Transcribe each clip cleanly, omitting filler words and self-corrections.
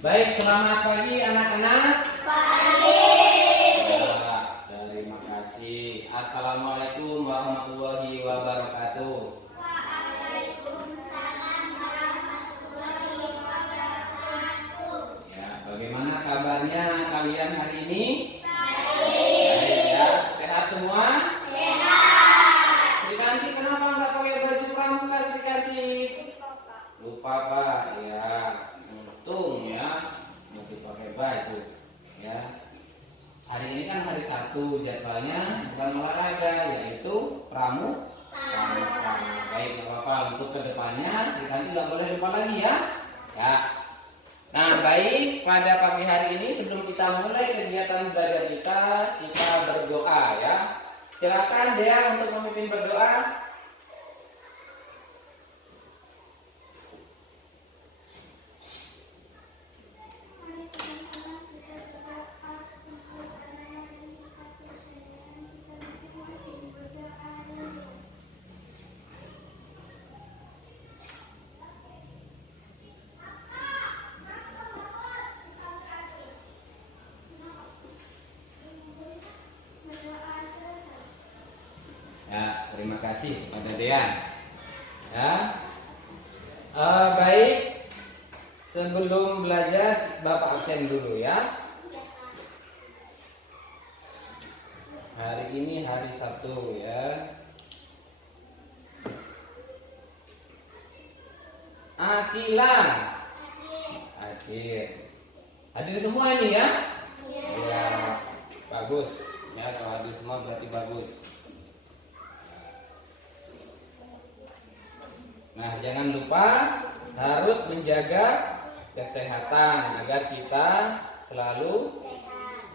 Baik, selamat pagi anak-anak. Pagi. Ya, terima kasih. Assalamualaikum warahmatullahi wabarakatuh. Waalaikumsalam warahmatullahi wabarakatuh. Ya, bagaimana kabarnya kalian hari ini? Baik. Baik ya, sehat semua? Sehat. Sri Kanti kenapa nggak pakai baju pramuka Sri Kanti? Lupa Pak, ya. Untung ya, mesti pakai baju. Ya. Hari ini kan hari Sabtu, jadwalnya bukan olahraga, yaitu pramuka. Baik, nggak apa-apa. Untuk kedepannya, Sri Kanti nggak boleh lupa lagi ya. Ya. Nah, baik, pada pagi hari ini sebelum kita mulai kegiatan belajar kita berdoa ya. Silakan Dea untuk memimpin berdoa. Ya, terima kasih Pada Dean. Ya, baik. Sebelum belajar, Bapak absen dulu ya. Hari ini hari Sabtu ya. Akila, hadir semua ini ya. Ya, bagus. Ya, kalau hadir semua berarti bagus. Nah, jangan lupa harus menjaga kesehatan agar kita selalu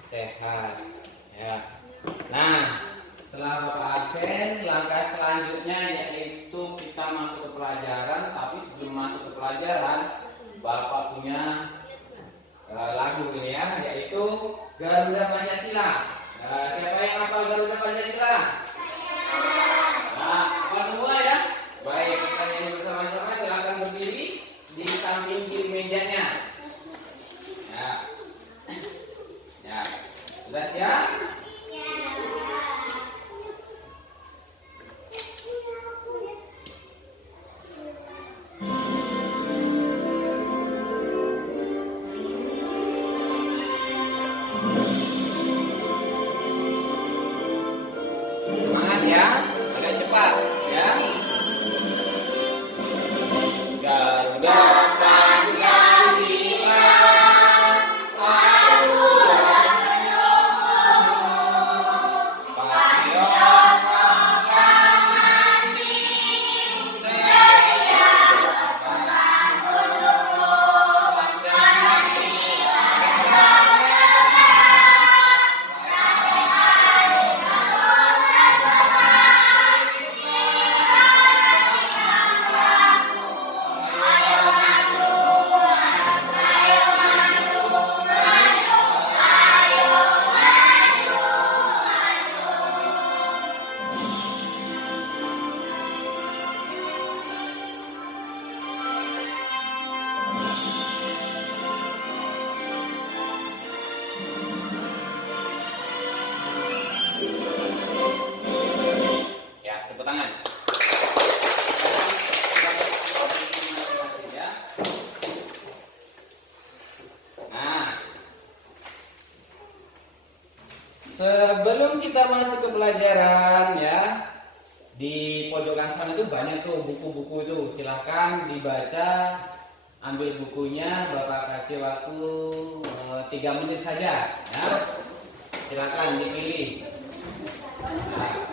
sehat. Ya. Nah, setelah Bapak absen, langkah selanjutnya yaitu kita masuk ke pelajaran. Tapi sebelum masuk ke pelajaran, Bapak punya lagu ini ya, yaitu Garuda Pancasila. Siapa yang hafal Garuda Pancasila? Nah, hafal semua ya. Baik, kita nyanyi bersama-sama. Silakan berdiri di samping kiri mejanya. Ya, ya, sudah siap? Semangat ya, agak cepat ya. Garuda Pancasila, alunan penuh patriot proklamasi, setia membangun hukum Pancasila ya, tepuk tangan. Nah, sebelum kita masuk ke pelajaran ya, di pojokan sana itu banyak tuh buku-buku itu. Silahkan dibaca, ambil bukunya. Bapak kasih waktu 3 menit saja ya. Silahkan dipilih. Nah,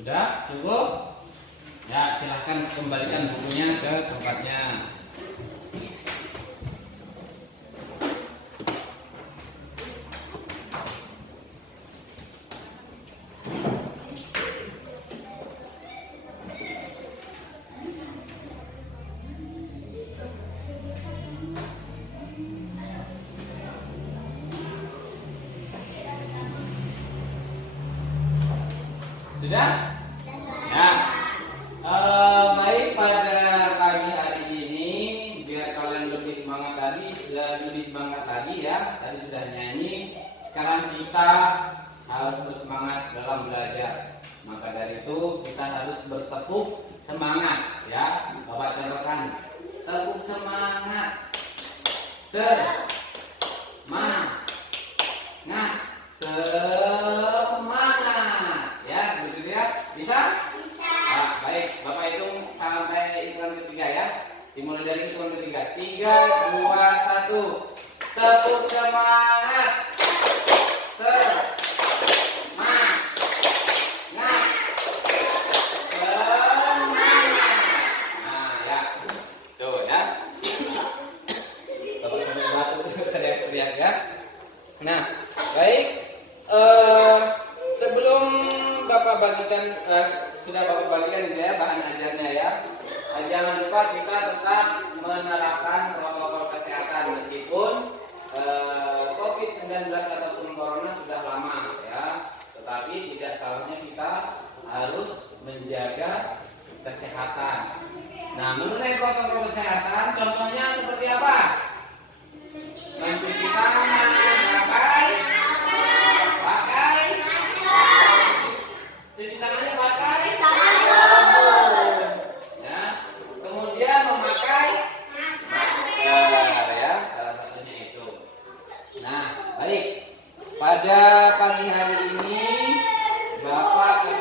Sudah cukup? Ya, silahkan kembalikan bukunya ke tempatnya. Sudah? Ya. Baik, pada pagi hari ini biar kalian lebih semangat lagi ya. Tadi sudah nyanyi. Sekarang kita harus bersemangat dalam belajar. Maka dari itu kita harus bertepuk semangat ya. Bapak contohkan. Tepuk semangat. Semangat. Semangat. Ya, begitu ya. Bisa? Nah, baik, Bapak hitung sampai hitungan ketiga ya. Dimulai dari hitungan ketiga. 3, 2, 1. Tepuk semangat. Semangat. Semangat. Nah, ya. Tuh ya. Bapak sambil batuk teriak-teriak ya. Nah, baik. Sebelum Bapak bagikan sudah Bapak bagikan ya bahan ajarnya ya. Jangan lupa kita tetap menerapkan protokol kesehatan meskipun COVID-19 ataupun Corona sudah lama ya. Tetapi tidak salahnya kita harus menjaga kesehatan. Nah, mengenai protokol kesehatan, contohnya seperti apa? Mencuci tangan, cuci tangannya pakai sabun. Ya. Kemudian memakai masker ya, salah satunya itu. Nah, baik. Pada pagi hari ini Bapak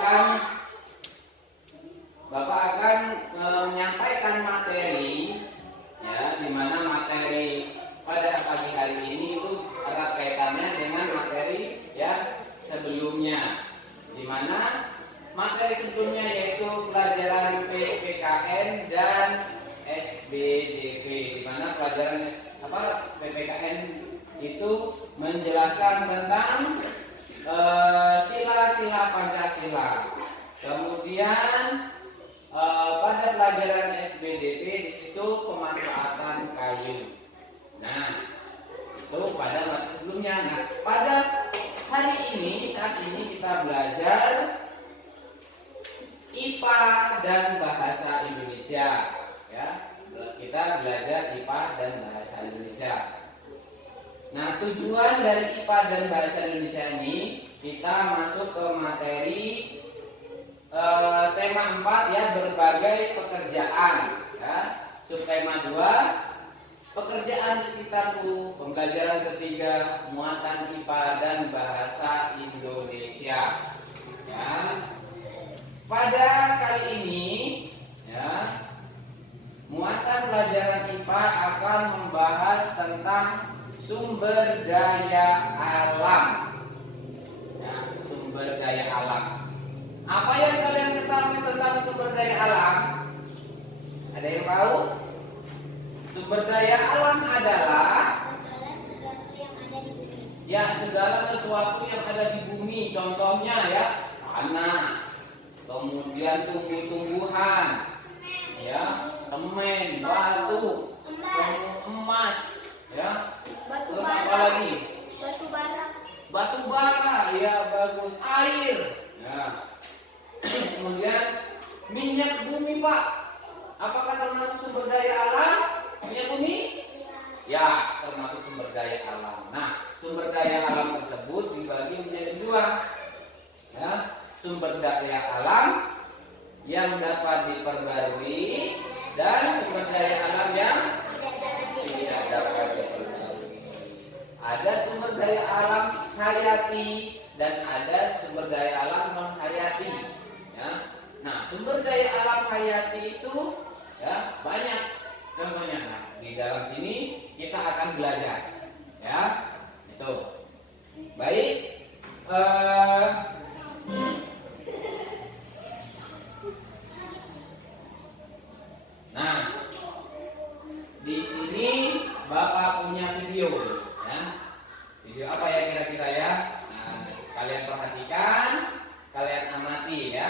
akan menyampaikan materi ya, di mana materi pada pagi hari ini itu erat kaitannya dengan materi ya sebelumnya, di mana materi sebelumnya yaitu pelajaran PPKN dan SBDP, di mana pelajaran PPKN itu menjelaskan tentang sila-sila Pancasila. Kemudian pada pelajaran SBDP di situ pemanfaatan kayu. Nah, itu pada materi sebelumnya. Nah, pada hari ini, saat ini kita belajar IPA dan Bahasa Indonesia. Ya, kita belajar IPA dan Bahasa Indonesia. Nah, tujuan dari IPA dan Bahasa Indonesia ini kita masuk ke materi tema 4 ya, berbagai pekerjaan. Ya, subtema 2. Pekerjaan di sekitarku, pembelajaran ketiga, muatan IPA dan Bahasa Indonesia. Ya. Pada kali ini, ya, muatan pelajaran IPA akan membahas tentang sumber daya alam. Ya, sumber daya alam. Apa yang kalian ketahui tentang sumber daya alam? Ada yang tahu? Sumber daya alam adalah segala sesuatu yang ada di bumi. Contohnya ya, tanah, kemudian tumbuh-tumbuhan, ya, semen, batu, emas, ya, terus apa lagi? Batu bara, ya bagus, air, ya. Kemudian minyak bumi, Pak. Apakah termasuk sumber daya alam? Minyak bumi? Ya, termasuk sumber daya alam. Nah, sumber daya alam tersebut dibagi menjadi dua. Ya, sumber daya alam yang dapat diperbarui dan sumber daya alam yang tidak dapat diperbarui. Ada sumber daya alam hayati dan ada sumber daya alam non hayati. Ya. Nah, sumber daya alam hayati itu ya banyak contohnya. Nah, di dalam sini kita akan belajar ya itu. Baik, di sini Bapak punya video, ya. Video apa ya kira-kira ya? Nah, kalian perhatikan, kalian amati ya.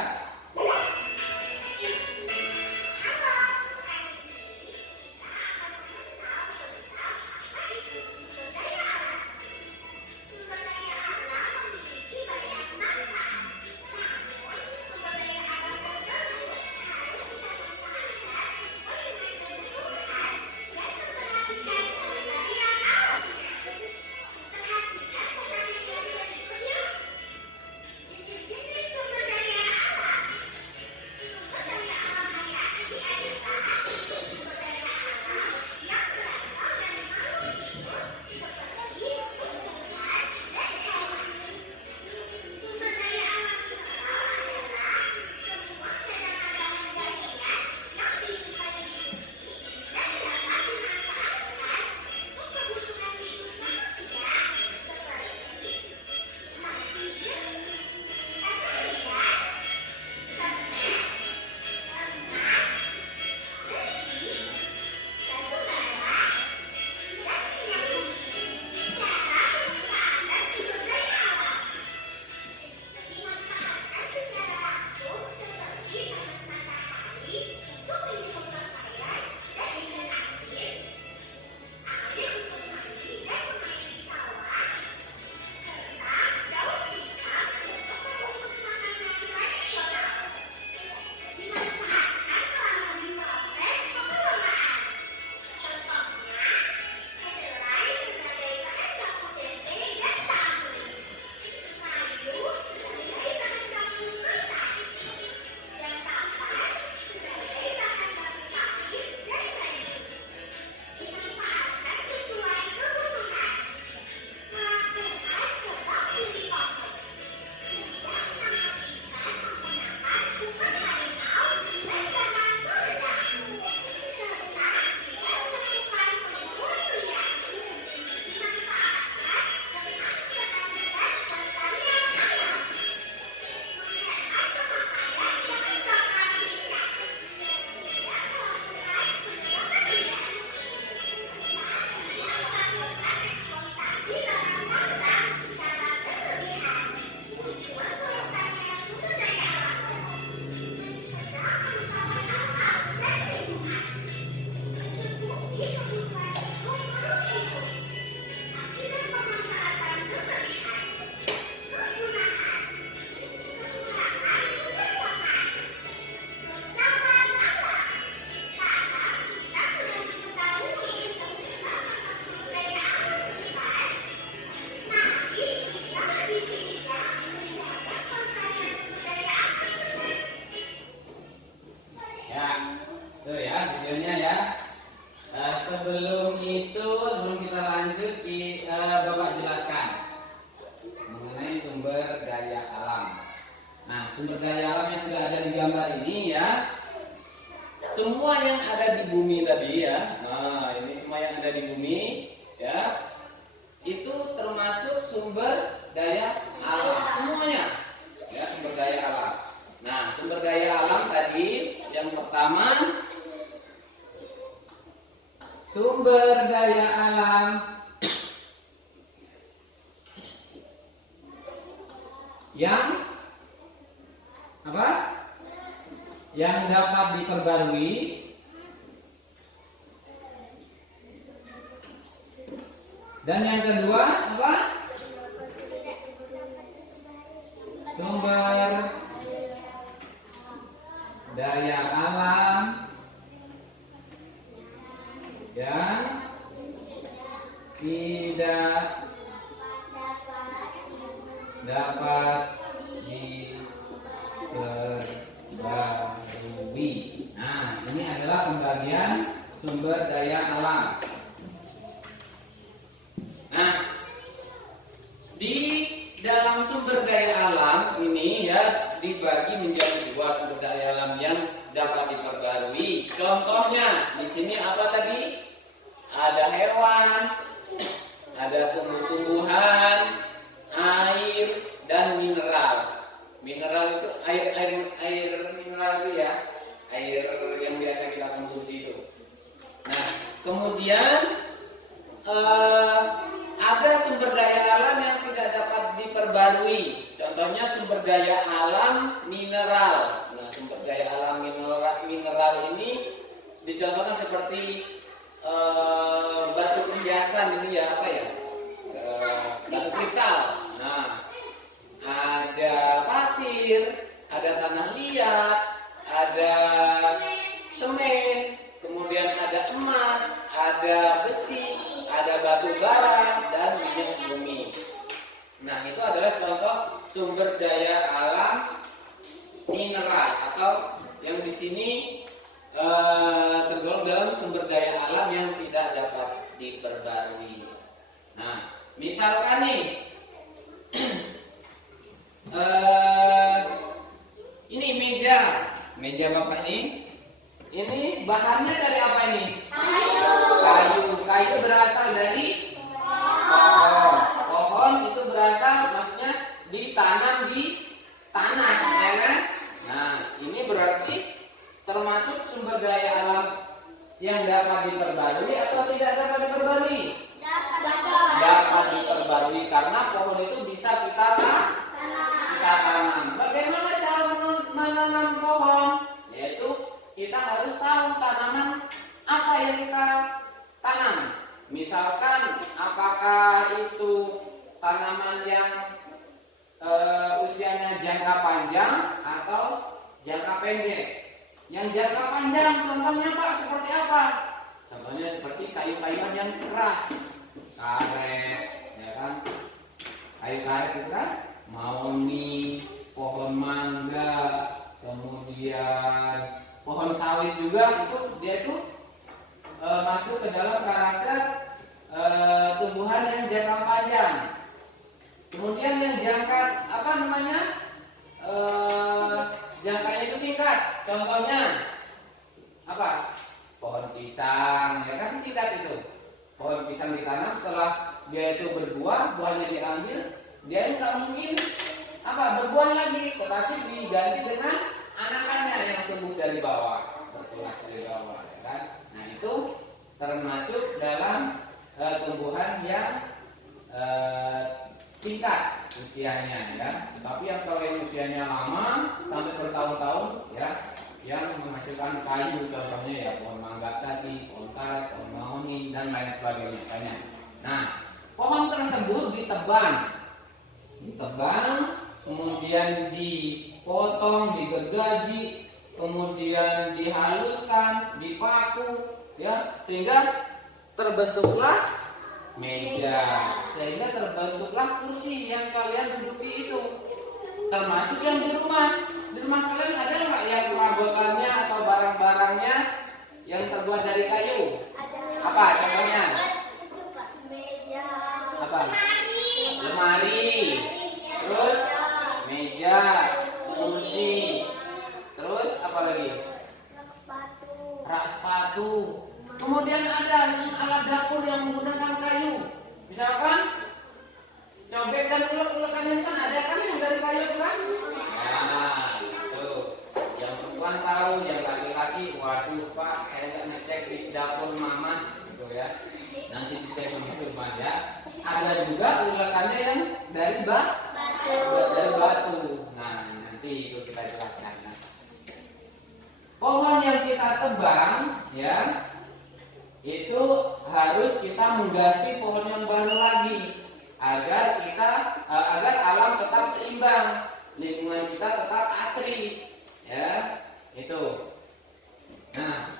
Videonya ya. Sebelum kita lanjut, Bapak jelaskan mengenai sumber daya alam. Nah, sumber daya alam yang sudah ada di gambar ini ya, semua yang ada di bumi tadi ya. Nah, ini semua yang ada di bumi ya, itu termasuk sumber daya alam semuanya ya, sumber daya alam. Nah, sumber daya alam tadi yang pertama, sumber daya alam yang apa? Yang dapat diperbarui dan yang kedua apa? Sumber daya alam yang tidak dapat diperbarui. Nah, ini adalah pembagian sumber daya alam. Nah, di dalam sumber daya alam ini ya dibagi menjadi dua sumber daya alam yang dapat diperbarui. Contohnya di sini apa tadi? Ada hewan, ada tumbuh-tumbuhan, air dan mineral. Mineral itu air mineral itu ya, air yang biasa kita konsumsi itu. Nah, Kemudian ada sumber daya alam yang tidak dapat diperbarui. Contohnya sumber daya alam mineral. Nah, sumber daya alam mineral ini dicontohkan seperti batu perhiasan ini ya, apa ya? Batu kristal. Nah, ada pasir, ada tanah liat, ada semen, kemudian ada emas, ada besi, ada batu bara, dan minyak bumi. Nah, itu adalah contoh sumber daya alam mineral atau yang di sini tergolong dalam sumber daya alam yang tidak dapat diperbarui. Nah, misalkan nih ini meja Bapak ini bahannya dari apa ini? Kayu berasal dari pohon itu berasal, maksudnya ditanam di tanah, ya kan? Nah, ini berarti termasuk sumber daya alam yang dapat diperbarui atau tidak dapat diperbarui? Dapat diperbarui karena pohon itu bisa kita tanam. Bagaimana cara menanam pohon? Yaitu kita harus tahu tanaman apa yang kita tanam. Misalkan apakah itu tanaman yang usianya jangka panjang atau jangka pendek. Yang jangka panjang contohnya Pak seperti apa? Contohnya seperti kayu-kayuan yang keras, karet, ya kan? Kayu karet itu kan mahoni, pohon mangga, kemudian pohon sawit juga dia itu masuk ke dalam karakter tumbuhan yang jangka panjang. Kemudian yang jangka jangkanya itu singkat. Contohnya apa? Pohon pisang, ya kan singkat itu. Pohon pisang ditanam, setelah dia itu berbuah, buahnya diambil, dia nggak mungkin berbuah lagi, tetapi diganti dengan anakannya yang tumbuh dari bawah, bertunas dari bawah, ya kan? Nah, itu termasuk dalam tumbuhan yang singkat usianya, ya. Tetapi yang kalau yang usianya lama sampai bertahun-tahun, ya, yang menghasilkan kayu, contohnya ya pohon mangga tadi, pohon karet, pohon mahoni, dan lain sebagainya. Nah, pohon tersebut ditebang, kemudian dipotong, digergaji, kemudian dihaluskan, dipaku, ya, sehingga terbentuklah meja, sehingga terbentuklah kursi yang kalian duduki itu. Termasuk yang di rumah kalian ada nggak yang perabotannya atau barang-barangnya yang terbuat dari kayu? Apa contohnya? Apa? Lemari, terus meja, kursi, terus apa lagi? Rak sepatu. Kemudian ada yang alat dapur yang menggunakan kayu. Misalkan cobek dan ulek-ulekannya kan ada kan yang dari kayu kan? Nah, itu. Yang perempuan tahu, yang laki-laki, waduh Pak, saya nggak ngecek di dapur mama, gitu ya. Nanti dicek sama rumah ya. Ada juga ulekannya yang dari batu. Nah, nanti itu kita jelaskan. Pohon yang kita tebang, ya, itu harus kita mengganti pohon yang baru lagi agar alam tetap seimbang, lingkungan kita tetap asri, ya, itu. Nah,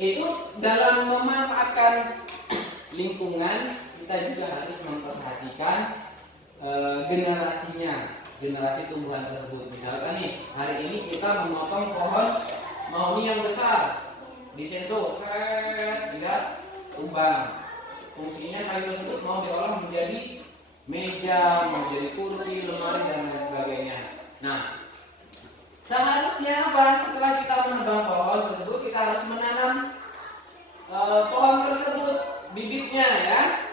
itu dalam memanfaatkan lingkungan kita juga harus memperhatikan generasi tumbuhan tersebut. Misalkan nih, hari ini kita memotong pohon mahoni yang besar, disentuh, tidak tumbang. Fungsinya kayu tersebut mau diolah menjadi meja, menjadi kursi, lemari, dan lain sebagainya. Nah, seharusnya apa? Setelah kita menebang pohon tersebut, kita harus menanam pohon tersebut, bibitnya, ya.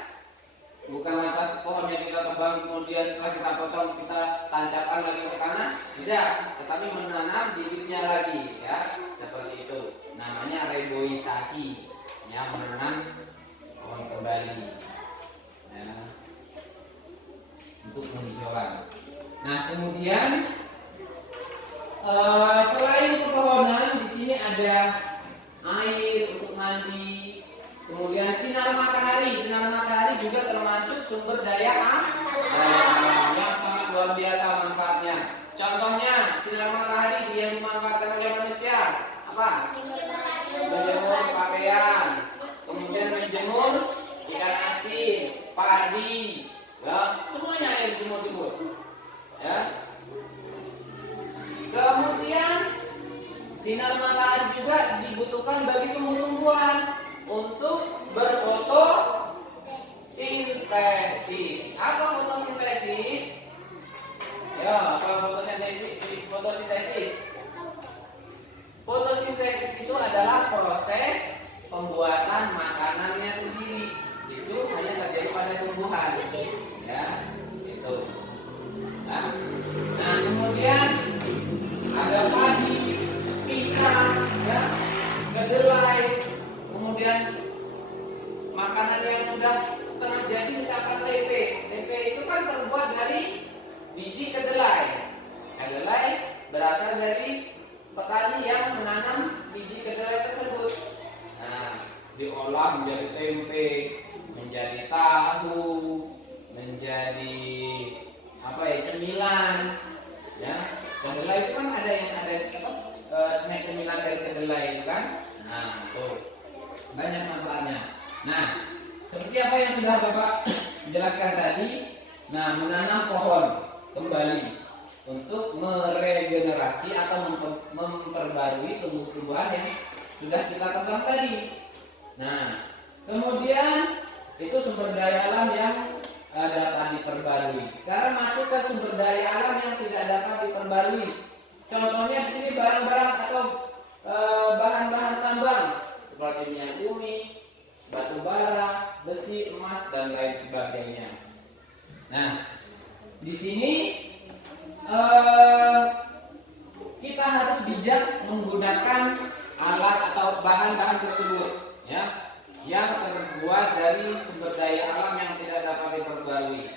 Bukan lantas pohon yang kita tebang kemudian setelah kita potong kita tancapkan lagi ke tanah, tidak, tetapi menanam bibitnya lagi, ya, seperti itu. Namanya reboisasi, ya, menanam kemudian selain pepohonan, di sini ada air untuk mandi. Kemudian sinar matahari. Sinar matahari juga termasuk sumber daya alam yang sangat luar biasa manfaatnya. Contohnya sinar matahari yang dimanfaatkan oleh manusia apa? Menjemur pakaian, kemudian menjemur ikan asin, padi, ya, semuanya air jemur-jemur. Ya. Kemudian sinar matahari juga dibutuhkan bagi tumbuh-tumbuhan untuk berfotosintesis. Apa fotosintesis? Ya, apa fotosintesis? Fotosintesis itu adalah proses pembuatan makanannya sendiri. Itu hanya terjadi pada tumbuhan. Ya, itu. Nah, kemudian ada padi, pisang, ya, kedelai, kemudian makanan yang sudah setengah jadi misalkan tempe. Tempe itu kan terbuat dari biji kedelai. Kedelai berasal dari petani yang menanam biji kedelai tersebut. Nah, diolah menjadi tempe, menjadi tahu, menjadi cemilan. Ya, kedelai itu kan ada yang ada snack cemilan dari kedelai itu kan. Nah, tuh banyak manfaatnya. Nah, seperti apa yang sudah Bapak jelaskan tadi, nah menanam pohon kembali untuk meregenerasi atau memperbarui tumbuh-tumbuhan yang sudah kita tebang tadi. Nah, kemudian itu sumber daya alam yang dapat diperbarui. Sekarang masuk ke sumber daya alam yang tidak dapat diperbarui. Contohnya di sini barang-barang atau bahan-bahan tambang seperti minyak bumi, batu bara, besi, emas dan lain sebagainya. Nah, di sini kita harus bijak menggunakan alat atau bahan-bahan tersebut, ya, yang terbuat dari sumber daya alam yang tidak dapat diperbarui.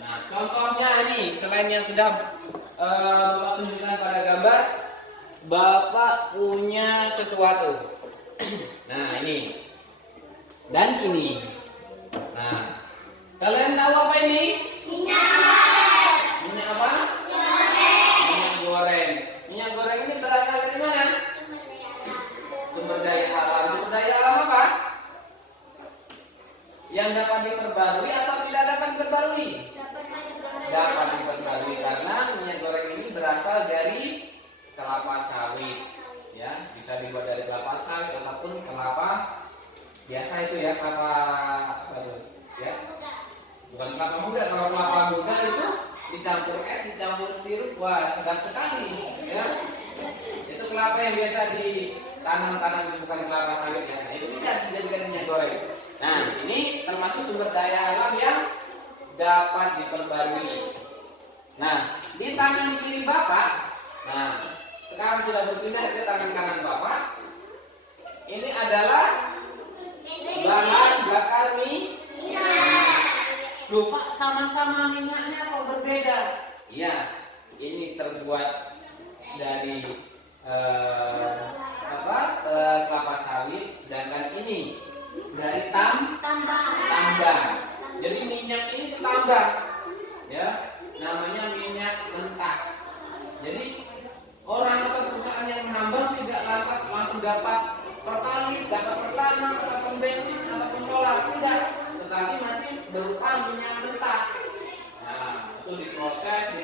Nah, contohnya ini, selain yang sudah Bapak tunjukkan pada gambar, Bapak punya sesuatu. Nah, ini dan ini. Nah, kalian tahu apa ini? Minyak apa? Minyak goreng. Minyak goreng ini berasal dari mana? Sumber daya alam. Sumber daya alam apa? Yang dapat diperbarui atau tidak dapat diperbarui? Dapat diperbarui karena minyak goreng ini berasal dari kelapa sawit. Ya, bisa dibuat dari kelapa sawit ataupun kelapa biasa itu ya, kelapa apa itu? Ya. Bukan kelapa muda, kalau kelapa muda itu dicampur es, dicampur sirup, wah sedap sekali, ya. Itu kelapa yang biasa ditanam-tanam, itu bukan kelapa sawit ya. Nah, itu bisa dijadikan minyak goreng. Nah, ini termasuk sumber daya alam yang dapat diperbarui. Nah, di tangan kiri Bapak, nah sekarang sudah berpindah ke tangan kanan Bapak. Ini adalah bahan bakar minyak. Lupa sama-sama minyaknya kok berbeda. Iya, ini terbuat dari kelapa sawit, sedangkan ini dari tambang. Jadi minyak ini tambang, ya, namanya minyak mentah. Jadi orang atau perusahaan yang menambang tidak lantas langsung dapat pertalite, dapat pertamax, ataupun bensin, ataupun solar, tidak, tetapi masih berupa minyak mentah. Nah, itu diproses,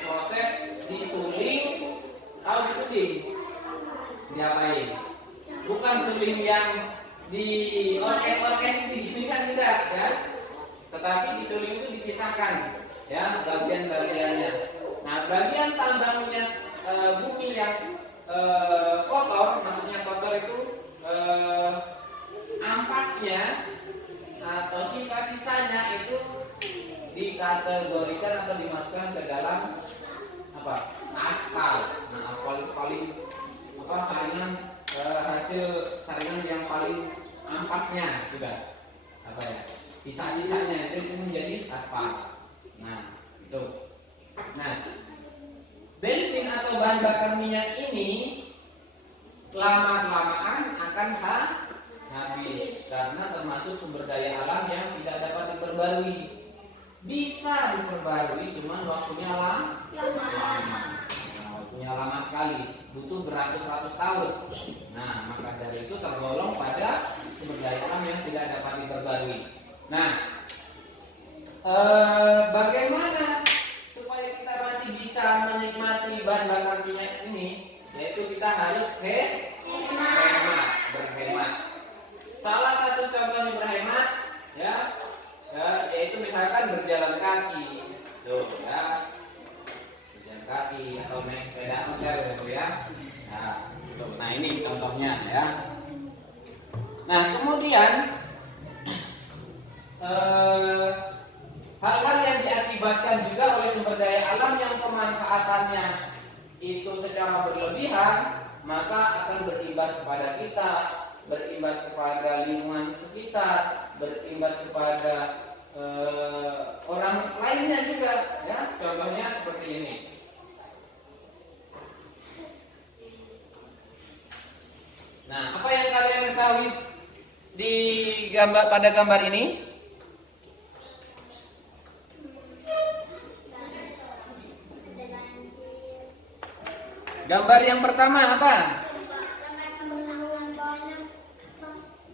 disuling. Tahu disuling? Diapain? Bukan suling yang di orkes disulingkan, tidak, ya. Tetapi disuling itu dipisahkan, ya, bagian-bagiannya. Nah, bagian tambang minyak bumi yang kotor, maksudnya kotor itu ampasnya atau sisa-sisanya itu dikategorikan atau dimasukkan ke dalam aspal. Nah, aspal itu paling saringan, hasil saringan yang paling ampasnya juga sisa-sisanya itu menjadi aspal. Nah, itu. Nah, bensin atau bahan bakar minyak ini lama-kelamaan akan habis karena termasuk sumber daya alam yang tidak dapat diperbarui. Bisa diperbarui, cuman waktunya lama. Nah, waktunya lama sekali, butuh beratus-ratus tahun. Nah, maka dari itu tergolong pada sumber daya alam yang tidak dapat diperbarui. Nah, bagaimana supaya kita masih bisa menikmati bahan bakar minyak ini? Yaitu kita harus berhemat. Salah satu contohnya berhemat, ya, yaitu misalkan berjalan kaki, tuh ya, berjalan kaki atau naik sepeda motor, gitu ya. Nah ini contohnya ya. Nah kemudian hal-hal yang diakibatkan juga oleh sumber daya alam yang pemanfaatannya itu secara berlebihan, maka akan berimbas kepada kita, berimbas kepada lingkungan sekitar, berimbas kepada orang lainnya juga, ya. Contohnya seperti ini. Nah, apa yang kalian ketahui di pada gambar ini? Gambar yang pertama apa?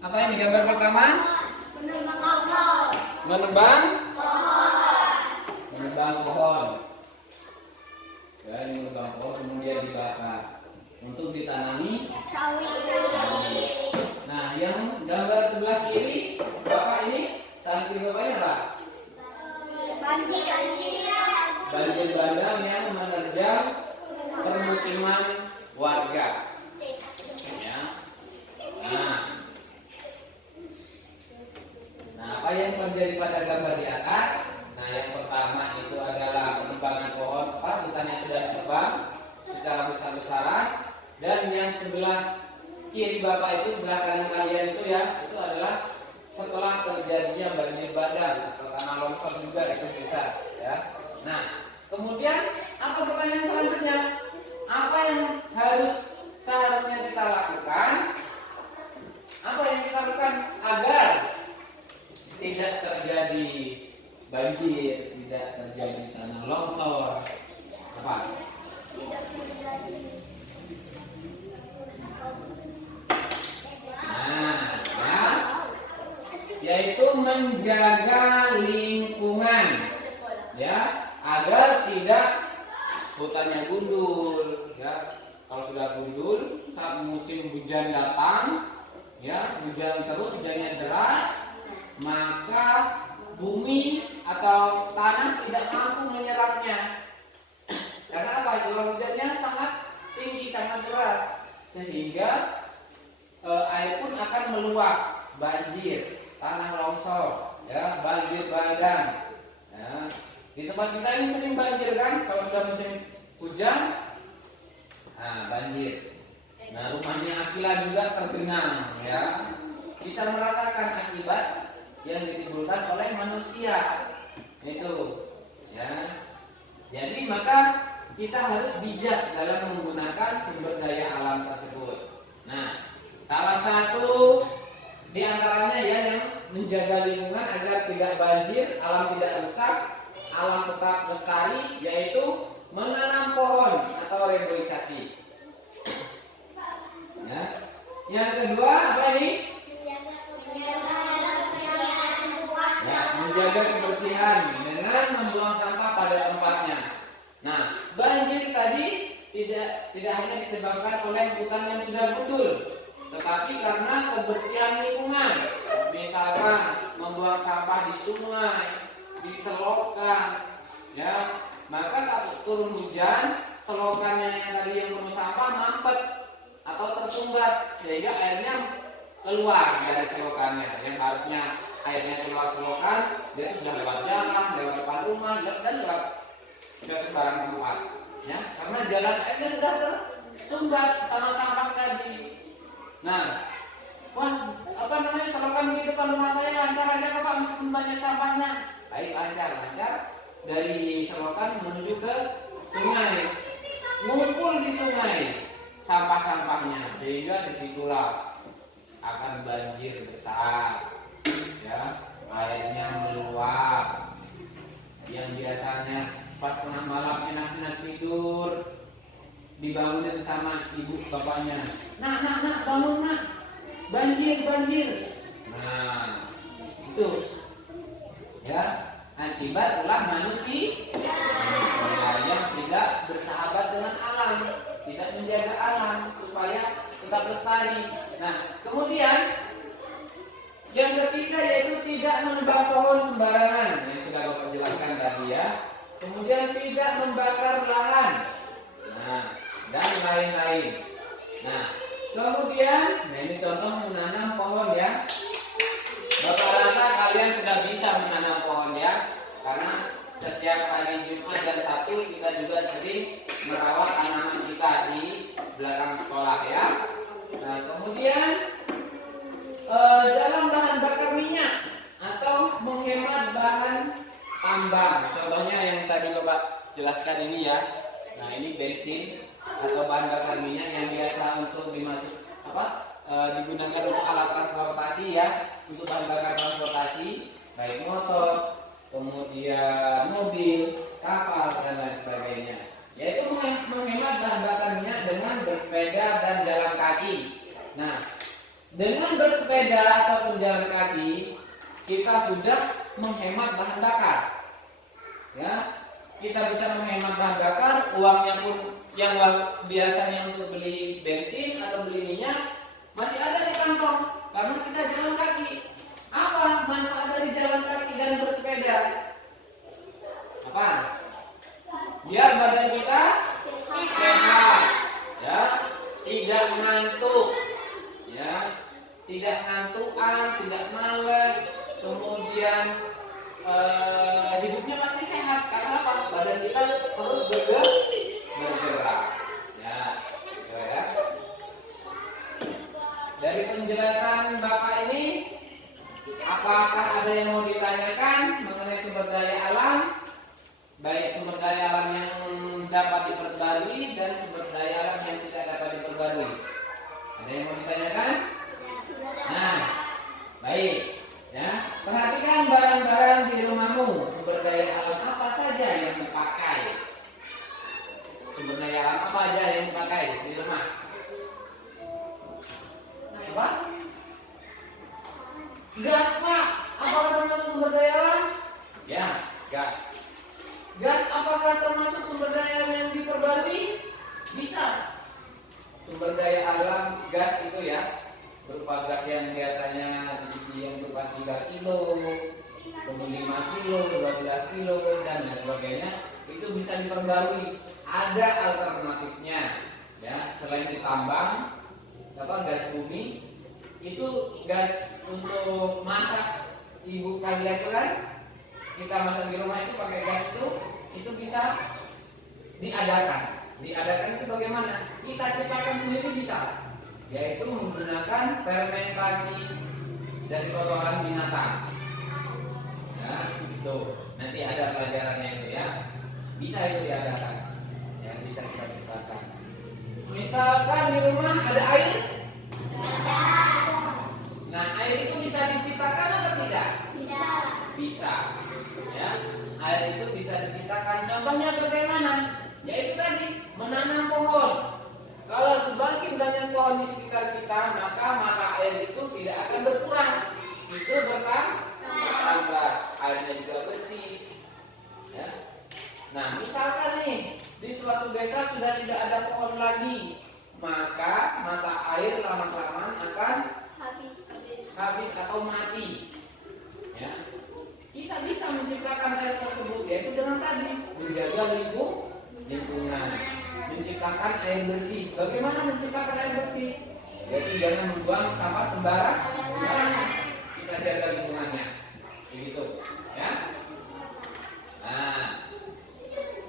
Apa ini gambar pertama? Menebang pohon. Ya, ini menebang pohon kemudian dibakar untuk ditanami sawit. Nah, yang gambar sebelah kiri, Bapak ini, tangan kiri Bapaknya apa? Banjir bandang yang menerjang permukiman warga. Ya. Nah, apa yang terjadi pada gambar di atas? Nah, yang pertama itu adalah penebangan pohon, hutannya sudah ditebang secara besar-besaran, dan yang sebelah kiri Bapak itu, sebelah kanan kalian itu ya, itu adalah setelah terjadinya banjir bandang atau tanah longsor juga itu bisa, ya. Nah, kemudian apa pertanyaan selanjutnya? Apa yang seharusnya kita lakukan? Apa yang kita lakukan agar tidak terjadi banjir, tidak terjadi tanah longsor? Apa? Nah, ya, yaitu menjaga lingkungan, ya, agar tidak hutannya gundul, ya. Kalau sudah gundul, saat musim hujan datang, ya, hujan terus, hujannya deras, maka bumi atau tanah tidak mampu menyerapnya. Karena apa? Curah hujannya sangat tinggi, sangat deras, sehingga air pun akan meluap, banjir, tanah longsor, ya, banjir bandang. Ya. Di tempat kita ini sering banjir kan, kalau sudah musim hujan, banjir. Nah, rumahnya Akila juga tergenang, ya. Bisa merasakan akibat yang ditimbulkan oleh manusia. Itu, ya. Jadi maka kita harus bijak dalam menggunakan sumber daya alam tersebut. Nah, salah satu di antaranya ya yang menjaga lingkungan agar tidak banjir, alam tidak rusak, alam tetap lestari, yaitu menanam pohon atau reboisasi. Ya. Yang kedua apa ini? Ya, menjaga kebersihan dengan membuang sampah pada tempatnya. Nah, banjir tadi tidak hanya disebabkan oleh hutan yang sudah gundul, tetapi karena kebersihan lingkungan. Misalkan membuang sampah di sungai, di selokan, ya, maka saat turun hujan, selokannya yang tadi yang penuh sampah mampet atau tersumbat sehingga airnya keluar dari selokannya. Yang harusnya airnya keluar selokan, dia sudah lewat jalan, lewat depan rumah, dan lewat sudah sembarang tempat. Ya, karena jalan airnya sudah tersumbat sama sampah tadi. Nah, selokan di depan rumah saya lancar aja kok Pak, meskipun banyak sampahnya. Baik, lancar dari selokan menuju ke sungai. ngumpul di sungai sampah-sampahnya, sehingga disitulah akan banjir besar, ya, airnya meluap. Yang biasanya pas tengah malam enak-enak tidur, dibangunin sama ibu bapaknya, nak bangun nak, banjir. Nah itu, ya, akibat ulah manusia yang tidak bersahabat dengan alam, tidak menjaga alam supaya tetap lestari. Nah, kemudian yang ketiga yaitu tidak menebang pohon sembarangan, yang sudah Bapak jelaskan tadi ya. Kemudian tidak membakar lahan, nah, dan lain-lain. Nah, kemudian, ini contoh menanam pohon ya. Bapak rasa kalian sudah bisa menanam pohon ya, karena setiap hari Jumat dan Sabtu kita juga sering merawat tanaman kita di belakang sekolah ya. Nah, kemudian dalam bahan bakar minyak atau menghemat bahan tambang, contohnya yang tadi Bapak jelaskan ini ya. Nah, ini bensin atau bahan bakar minyak yang biasa untuk digunakan untuk alat transportasi ya, untuk bahan bakar transportasi baik motor, kemudian mobil, kapal dan lain sebagainya. Yaitu menghemat bahan bakar minyak dengan bersepeda dan jalan kaki. Nah, dengan bersepeda ataupun jalan kaki kita sudah menghemat bahan bakar. Ya, kita bisa menghemat bahan bakar, uangnya pun yang biasanya untuk beli bensin atau beli minyak masih ada di kantong karena kita jalan kaki. Apa manfaat dari jalan kaki dan bersepeda? Apa? Biar badan kita sehat, ya, tidak ngantuk, ya, tidak ngantukan, tidak males, kemudian hidupnya masih sehat karena apa? Badan kita terus bergerak, ya, gitu ya. Dari penjelasan Bapak ini, apakah ada yang mau ditanyakan mengenai sumber daya alam? Baik sumber daya alam yang dapat diperbarui dan sumber daya alam yang tidak dapat diperbarui. Ada yang mau ditanyakan? Nah, baik. Ya, perhatikan barang-barang di rumahmu. Sumber daya alam apa saja yang dipakai? Sumber daya alam apa aja yang dipakai di rumah? Apa? Gas, Pak. Apakah termasuk sumber daya alam? Ya, gas. Gas apakah termasuk sumber daya alam yang diperbarui? Bisa. Sumber daya alam gas itu ya, berupa gas yang biasanya diisi yang berupa 3 kilo, kemudian 5 kilo, 12 kilo, dan lain sebagainya. Itu bisa diperbarui. Ada alternatifnya, ya, selain ditambang, gas bumi, itu gas untuk masak. Ibu kalian kan, kita masak di rumah itu pakai gas itu bisa diadakan. Diadakan itu bagaimana? Kita ciptakan sendiri bisa, yaitu menggunakan fermentasi dari kotoran binatang. Ya, itu nanti ada pelajarannya itu ya. Bisa itu diadakan, ya, bisa kita ciptakan. Misalkan di rumah ada air. Nah, air itu bisa diciptakan atau tidak? Bisa. Ya, air itu bisa diciptakan. Contohnya bagaimana? Yaitu tadi menanam pohon. Kalau semakin banyak pohon di sekitar kita, maka mata air itu tidak akan berkurang. Itu bertambah. Airnya juga bersih. Ya. Nah, misalkan nih di suatu desa sudah tidak ada pohon lagi, maka mata air lama-kelamaan akan habis atau mati. Ya. Kita bisa menciptakan air tersebut, yaitu dengan tadi menjaga lingkungan, menciptakan air bersih. Bagaimana menciptakan air bersih? Yaitu jangan membuang sampah sembarangan. Kita jaga lingkungannya, begitu, ya. Nah,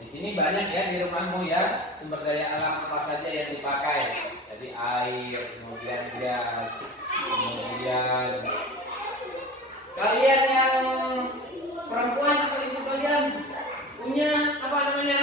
di sini banyak ya di rumahmu ya sumber daya alam apa saja yang dipakai. Jadi air, kemudian gas, kemudian kalian yang perempuan atau ibu kalian punya apa namanya?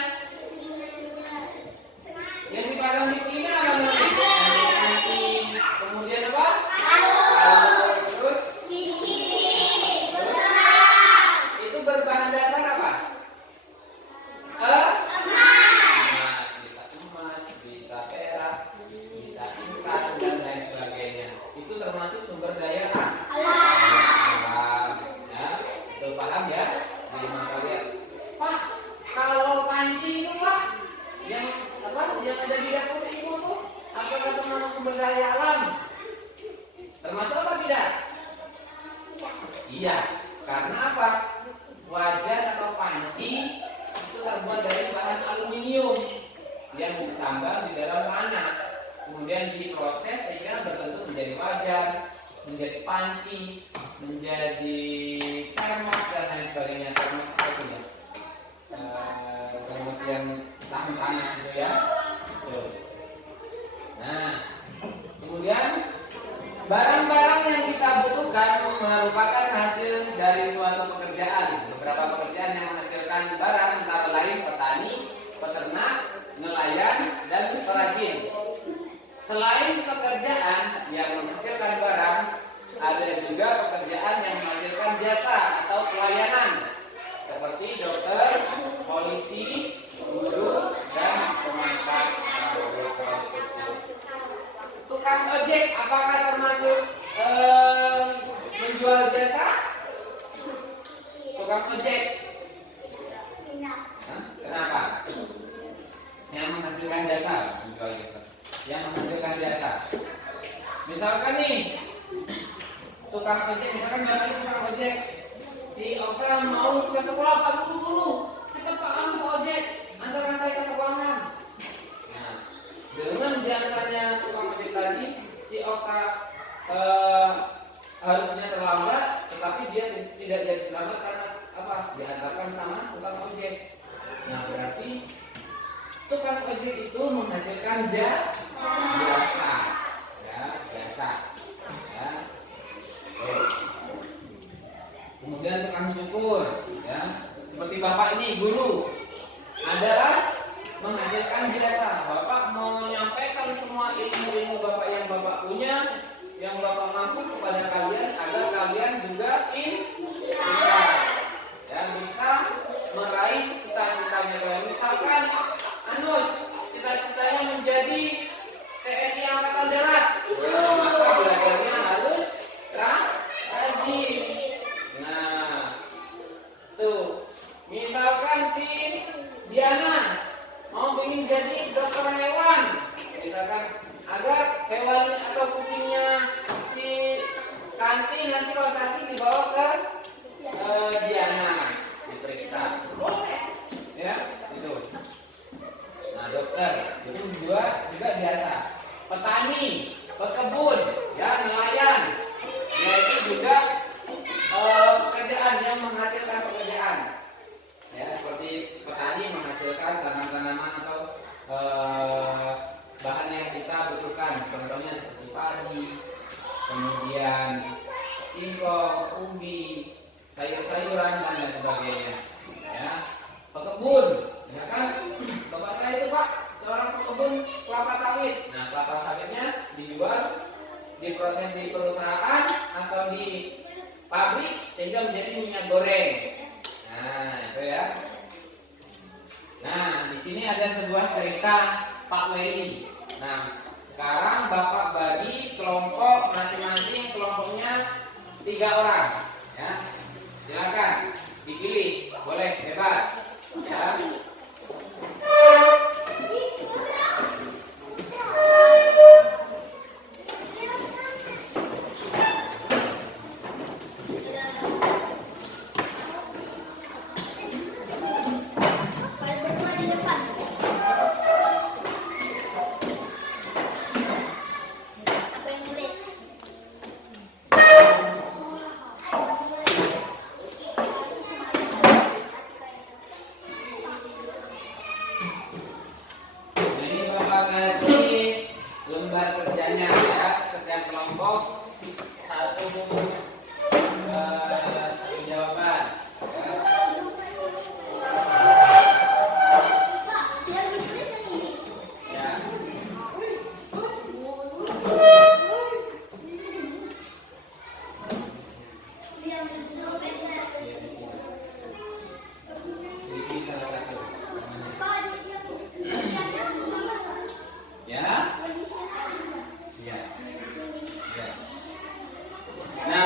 Iya, karena apa? Wajan atau panci itu terbuat dari bahan aluminium yang ditambah di dalam tanah, kemudian diproses sehingga berbentuk menjadi wajan, menjadi panci, menjadi termos dan lain sebagainya. Termos apa itu ya? Termos yang tahan panas gitu ya. Tuh. Nah, kemudian barang-barang yang kita butuhkan merupakan hasil dari suatu pekerjaan. Beberapa pekerjaan yang menghasilkan barang antara lain petani, peternak, nelayan, dan perajin. Selain pekerjaan yang menghasilkan barang, ada juga pekerjaan yang menghasilkan jasa atau pelayanan, seperti dokter, polisi, guru, dan pemangkas. Tukang ojek apakah termasuk menjual jasa? Tukang ojek. Hah? Kenapa? Yang menghasilkan jasa, menjual jasa. Yang menghasilkan jasa. Misalkan nih, tukang ojek, misalkan bapak tukang ojek, si Oka mau ke sekolah, Pak, dulu, cepat Pak, kamu ke ojek, antarkan saya ke sekolahan. Nah, dengan jasanya tukang ojek tadi, si Oka harusnya terlambat, tetapi dia tidak jadi terlambat karena apa? Diantarkan sama tukang ojek. Nah, berarti tukang ojek itu menghasilkan jasa, ya, jasa. Ya. Kemudian tukang cukur, ya, seperti bapak ini guru, adalah menghasilkan jasa. Bapak menyampaikan semua ilmu-ilmu bapak yang bapak punya, yang bapak mampu kepada kalian agar kalian juga pintar, dan bisa meraih cita-citanya kalian. Misalkan Anus cita-citanya menjadi TNI Angkatan Darat, maka belajarnya harus rajin. Nah, tuh, misalkan si Diana mau ingin jadi dokter hewan, misalkan agar hewan atau kucingnya si Kanti nanti kalau sakit dibawa ke Diana diperiksa, ya itu. Nah, dokter itu juga biasa. Petani, pekebun, ya, nelayan, ya, itu juga pekerjaan yang menghasilkan pekerjaan, ya, seperti petani menghasilkan tanam-tanaman atau bahan yang kita butuhkan, contohnya seperti padi, kemudian singkong, ubi, sayur-sayuran dan lain sebagainya, ya. Pekebun, ya kan, bapak saya itu Pak seorang pekebun kelapa sawit. Nah, kelapa sawitnya dijual, diproses di perusahaan atau di pabrik sehingga menjadi minyak goreng. Nah, itu ya. Nah, di sini ada sebuah cerita Pak Weli. Nah, sekarang Bapak bagi kelompok masing-masing, kelompoknya 3 orang, ya. Silakan dipilih, boleh bebas, ya.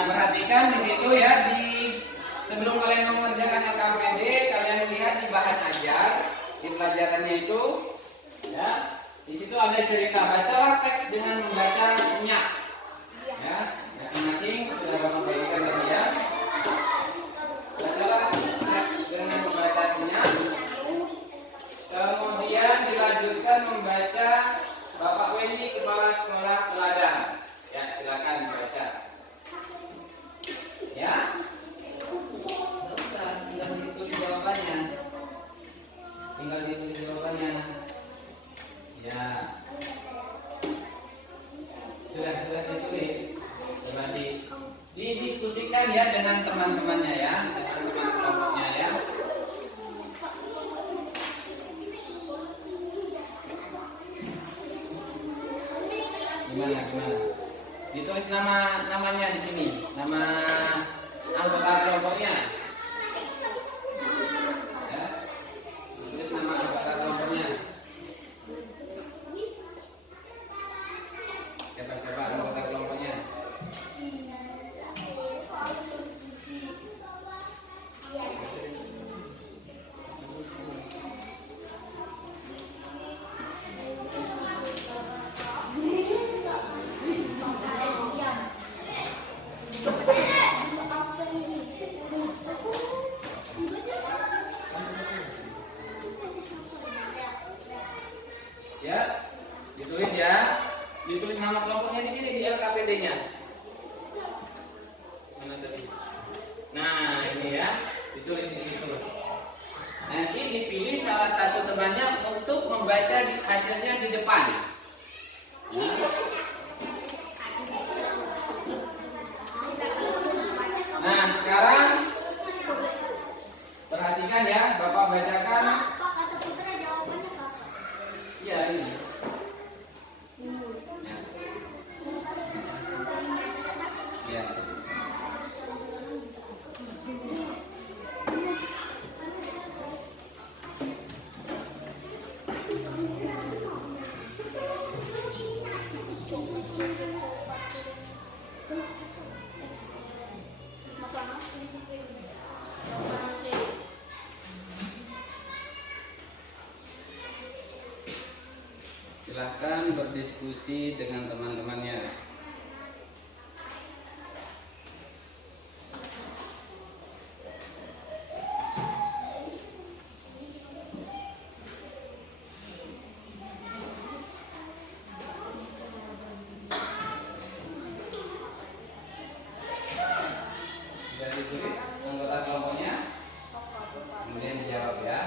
Perhatikan di situ ya, sebelum kalian mengerjakan LKPD, kalian lihat di bahan ajar, di pelajarannya itu, ya, di situ ada cerita. Bacalah teks dengan membaca senyap, ya, masing-masing sudah bapak bagikan tadi ya. namanya di sini, nama anggota kelompoknya. Ya, tulis nama anggota kelompoknya. Siapa anggota kelompoknya? Ya, ditulis ya. Ditulis nama kelompoknya di sini di LKPD-nya. Mana tadi? Nah, ini ya, ditulis di situ. Nanti dipilih salah satu temannya untuk membaca hasilnya di depan. Nah, sekarang perhatikan ya, Bapak bacakan. Ya, ini. Ya. Silahkan berdiskusi dengan teman-temannya. Sudah ditulis anggota kelompoknya, kemudian dijawab ya.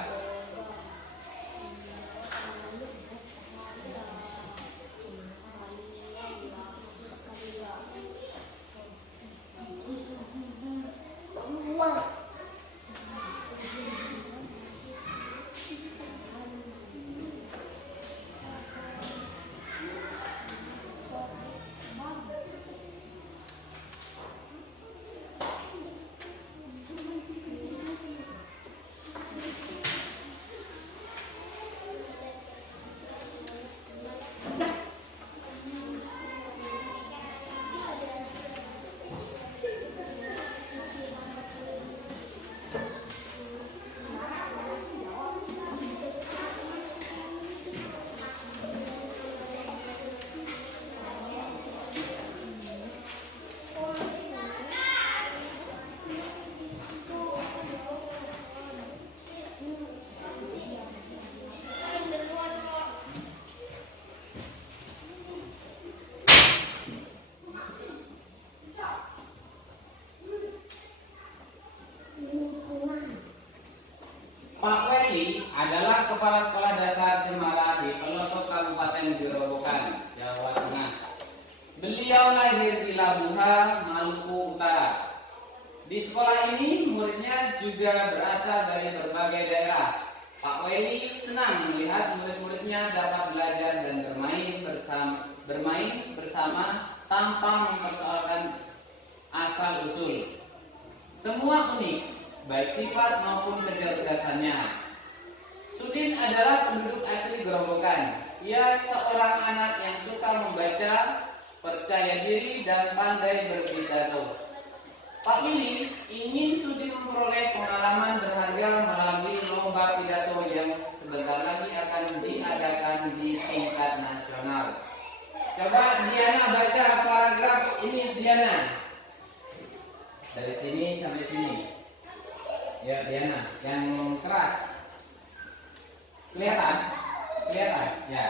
Pak Weli adalah Kepala Sekolah Dasar Cemara di pelosok Kabupaten Gerobokan, Jawa Tengah. Beliau lahir di Labuha, Maluku Utara. Di sekolah ini muridnya juga berasal dari berbagai daerah. Pak Weli senang melihat murid-muridnya dapat belajar dan bermain bersama tanpa mempersoalkan asal-usul. Semua unik, baik sifat maupun kecerdasannya. Sudin adalah penduduk asli Gerobokan. Ia seorang anak yang suka membaca, percaya diri, dan pandai berpidato. Pak Willy ingin Sudin memperoleh pengalaman berharga melalui lomba pidato yang sebentar lagi akan diadakan di tingkat nasional. Coba Diana baca paragraf ini, Diana. Dari sini sampai sini. Ya, Diana, yang keras. Kelihatan? Kelihatan? Ya.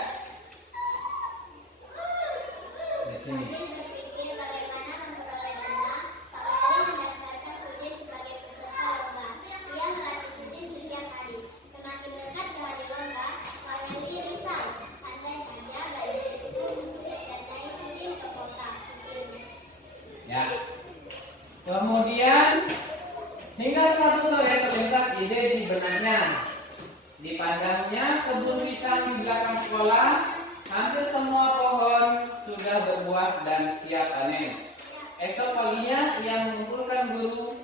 Dari sini. Ya. Kemudian hingga suatu sore terlintas ide di benaknya. Dipandangnya kebun pisang di belakang sekolah, hampir semua pohon sudah berbuah dan siap panen. Esok paginya ia mengumpulkan guru,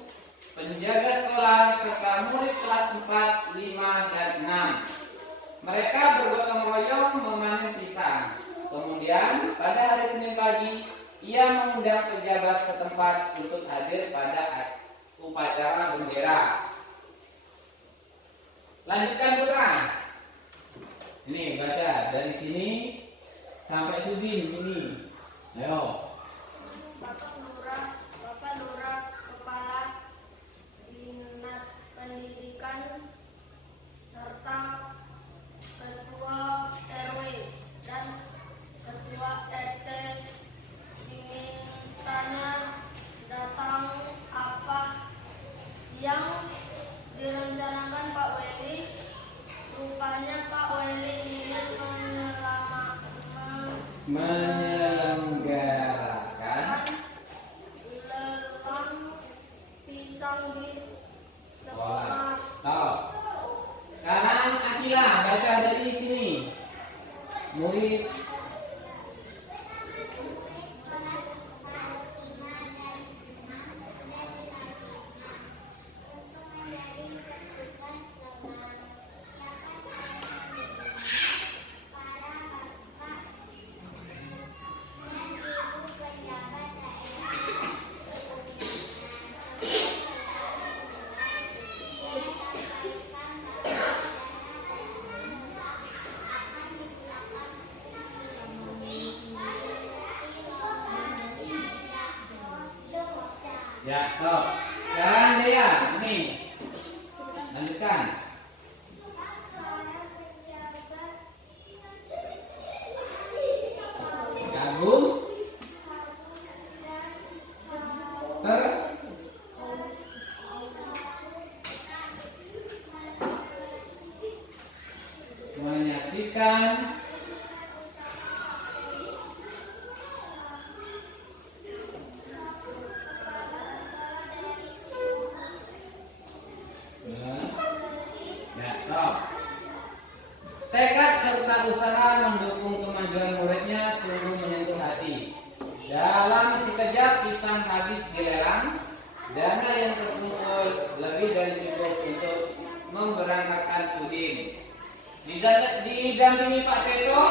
penjaga sekolah, serta murid kelas 4, 5, dan 6. Mereka bergotong royong memanen pisang. Kemudian pada hari Senin pagi, ia mengundang pejabat setempat untuk hadir pada upacara bendera. Lanjutkan putra. Ini baca dari sini sampai Sudin ini. Ayo. Bapak Lurah, Kepala Dinas Pendidikan serta Ketua RW dan Ketua RT dimintanya datang apa yang direncanakan Pak Weli. Rupanya Pak Weli ingin menyelenggarakan lelang pisang di sekolah. sekolah. Stop. Sekarang Akila baca dari sini. Murid ya, stop. Sekarang Dea, ini lanjutkan. Kagum menyaksikan tekad serta usaha mendukung kemajuan muridnya sungguh menyentuh hati. Dalam sekejap pisang habis dilelang, dana yang terkumpul lebih dari cukup untuk memberangkatkan Sudin. Didampingi Pak Seto,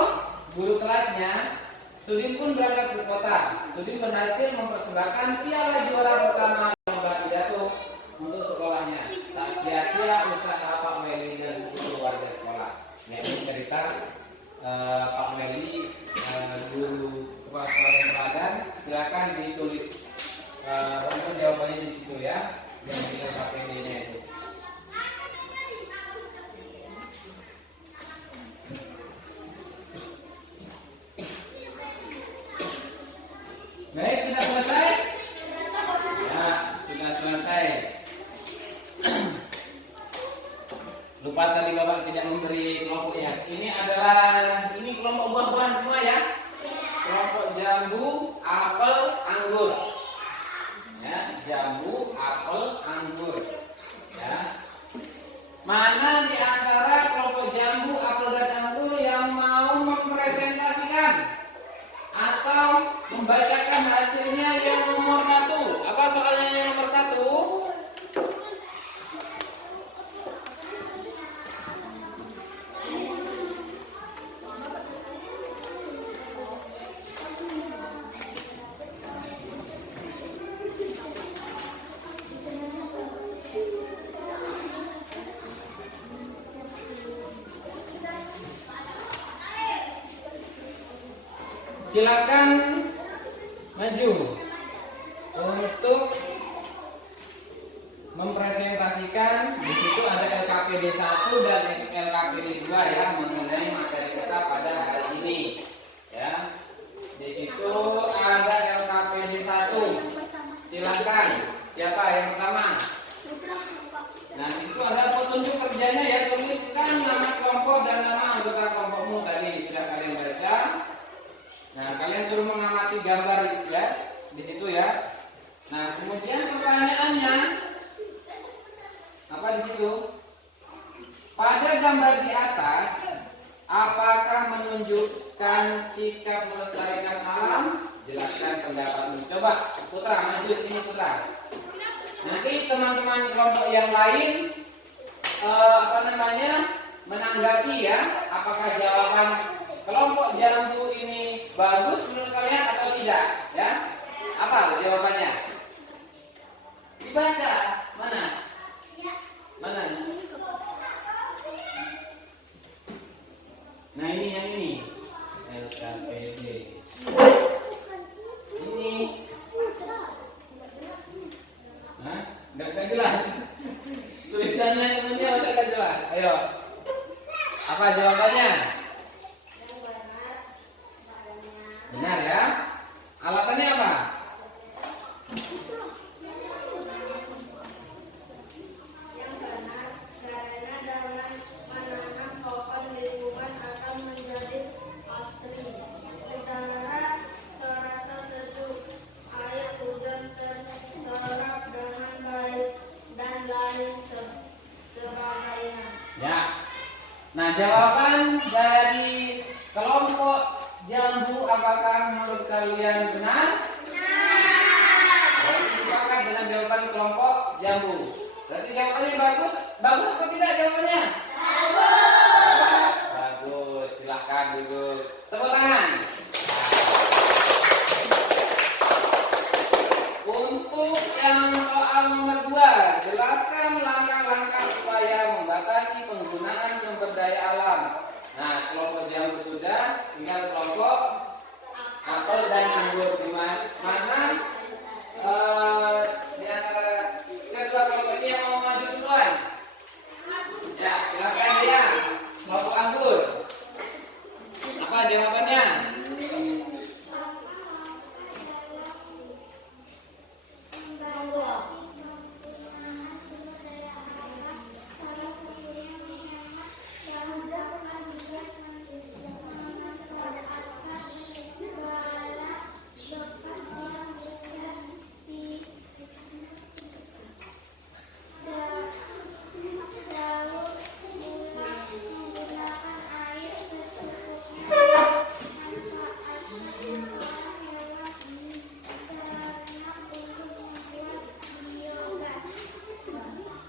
guru kelasnya, Sudin pun berangkat ke kota. Sudin berhasil mempersembahkan piala juara pertama lomba pidato untuk sekolahnya. Tak sia-sia usaha Pak Weli dan keluarga sekolah. Nah, ini cerita Pak Weli, guru kepala sekolah yang teladan. Silakan ditulis rumpun jawabannya di situ ya, yang kita pakai D-nya itu. Baik, sudah selesai? Ya, sudah selesai. Lupa tadi Bapak tidak memberi kelompoknya. Ini kelompok buah-buahan semua ya. Kelompok jambu, apel, anggur. Ya, jambu, apel, anggur. Ya. Mana di antara kelompok jambu, apel, dan anggur yang mau mempresentasikan atau membacakan hasilnya yang nomor 1? Apa soalnya yang nomor 1? Silakan maju untuk mempresentasikan. Di situ ada LKPD 1 dan LKPD 2 ya, mengenai materi kita pada hari ini. Ya, di situ ada LKPD 1. Silakan. Siapa yang pertama? Nah, di situ ada petunjuk kerjanya ya. Tuliskan nama kelompok dan nama anggota kelompokmu tadi sudah kalian baca. Nah, kalian suruh mengamati gambar ya di situ ya. Nah, kemudian pertanyaannya apa di situ? Pada gambar di atas, apakah menunjukkan sikap melestarikan alam? Jelaskan pendapatmu. Coba Putra, maju sini Putra. Nanti teman-teman kelompok yang lain menanggapi ya, apakah jawaban kelompok jambu ini bagus menurut kalian atau tidak? Ya, apa jawabannya? Dibaca mana? Mana? Nah ini yang ini LKPD. Ini, nah, nggak jelas. Tulisannya temannya nggak jelas. Ayo, apa jawabannya? Benar ya? Alasannya apa? Yang benar karena dalam menanam pohon lingkungan akan menjadi asri. Udara terasa sejuk, air hujan terserap dengan baik dan lain sebagainya. Ya. Nah, jawaban dari kelompok jambu apakah menurut kalian benar? Berarti sepakat dengan jawaban kelompok jambu. Berarti jawabannya bagus. Bagus atau tidak jawabannya? Bagus. Bagus. Silahkan duduk. Tepuk tangan. Untuk yang soal nomor 2, jelaskan langkah-langkah upaya membatasi penggunaan sumber daya alam. Nah, kelompok jambu sudah, tinggal kelompok apel dan anggur. Di mana di antara kedua kelompok ini yang mau maju duluan? Ya, silakan dia. Kelompok anggur. Apa jawabannya?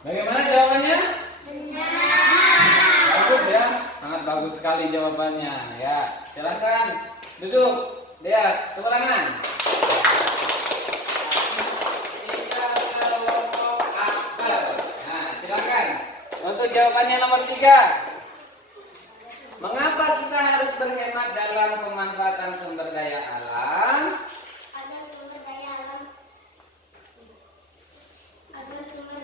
Bagaimana jawabannya? Bagus ya, sangat bagus sekali jawabannya. Ya, silakan duduk. Lihat, tepuk tangan. Kita kelompok apel. Nah, silakan. Untuk jawabannya nomor 3. Mengapa kita harus berhemat dalam pemanfaatan sumber daya alam? Agar sumber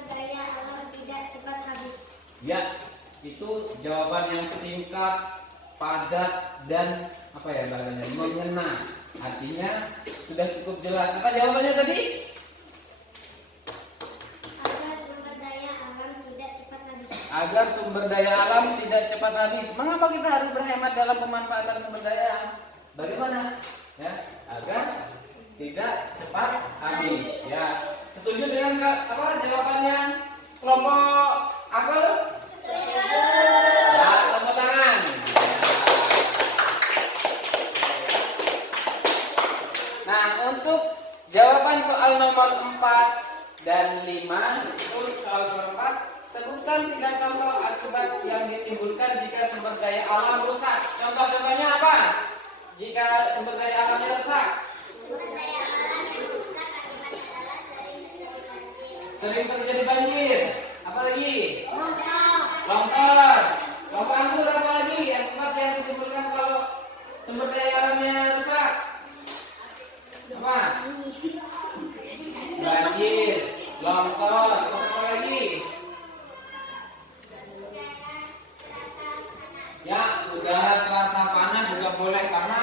daya alam tidak cepat habis. Ya, itu jawaban yang singkat, padat, dan apa ya bahasanya, mengena. Artinya sudah cukup jelas. Apa jawabannya tadi? Agar sumber daya alam tidak cepat habis. Agar sumber daya alam tidak cepat habis. Mengapa kita harus berhemat dalam pemanfaatan sumber daya? Bagaimana? Ya, agar tidak cepat habis. Ya, setuju dengan apa jawabannya kelompok apel? Ya, tepuk tangan. Nah, untuk jawaban soal nomor 4 dan 5, untuk soal nomor 4, sebutkan 3 contoh akibat yang ditimbulkan jika sumber daya alam rusak. Contoh-contohnya apa? Jika sumber daya alamnya rusak. Sering terjadi banjir. Apa lagi? Longsor. Kelompok anggur apa lagi? Akibat yang disimpulkan kalau sumber daya alamnya rusak. Apa? Banjir, longsor, terus apa lagi? Ya, udara terasa panas juga boleh karena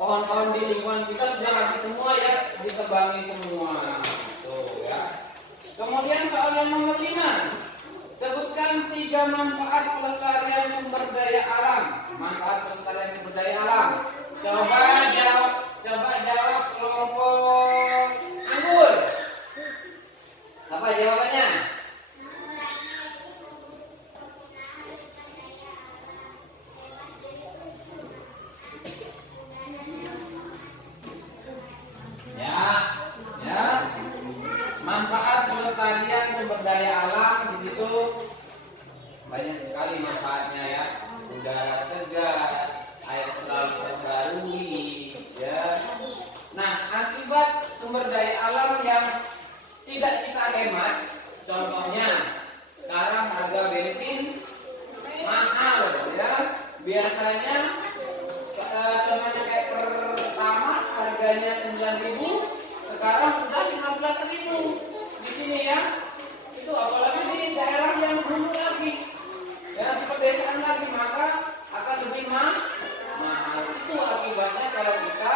pohon-pohon di lingkungan kita sudah habis semua ya, ditebangi semua. Tuh ya. Kemudian soal yang nomor 5. Sebutkan 3 manfaat pelestarian sumber daya alam. Manfaat pelestarian sumber daya alam. Coba jawab kelompok anggur. Apa jawabannya? Ya, sumber daya alam di situ banyak sekali manfaatnya ya. Udara segar, air selalu terbarui ya. Nah, akibat sumber daya alam yang tidak kita hemat, contohnya sekarang harga bensin mahal ya. Biasanya contohnya kayak pertama harganya 9.000, sekarang sudah 15.000 di sini ya. Itu apalagi di daerah yang dulu lagi ya, di pedesaan lagi, maka akan lebih mahal. Itu akibatnya kalau kita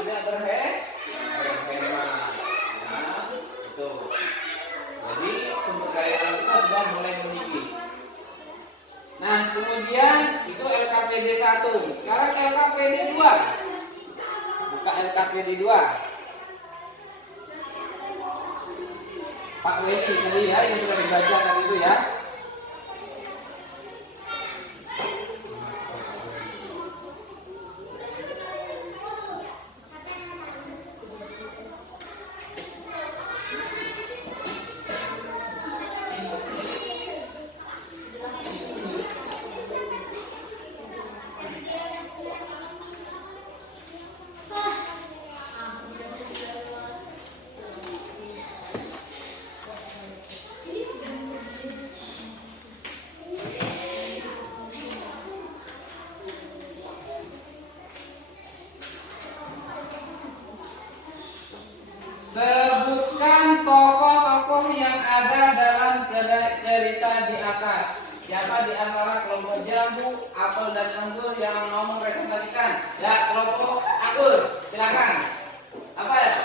tidak berhemat ya, itu. Jadi sumber daya alam kita sudah mulai menipis. Nah, kemudian itu LKPD 1. Sekarang LKPD 2. Buka LKPD 2. Pak Weli tadi ya, yang sudah dibaca tadi itu ya. Sebutkan tokoh-tokoh yang ada dalam cerita di atas. Siapa di antara kelompok jambu, apel dan anggur yang mau mempresentasikan? Ya, kelompok anggur, silakan. Apa ya?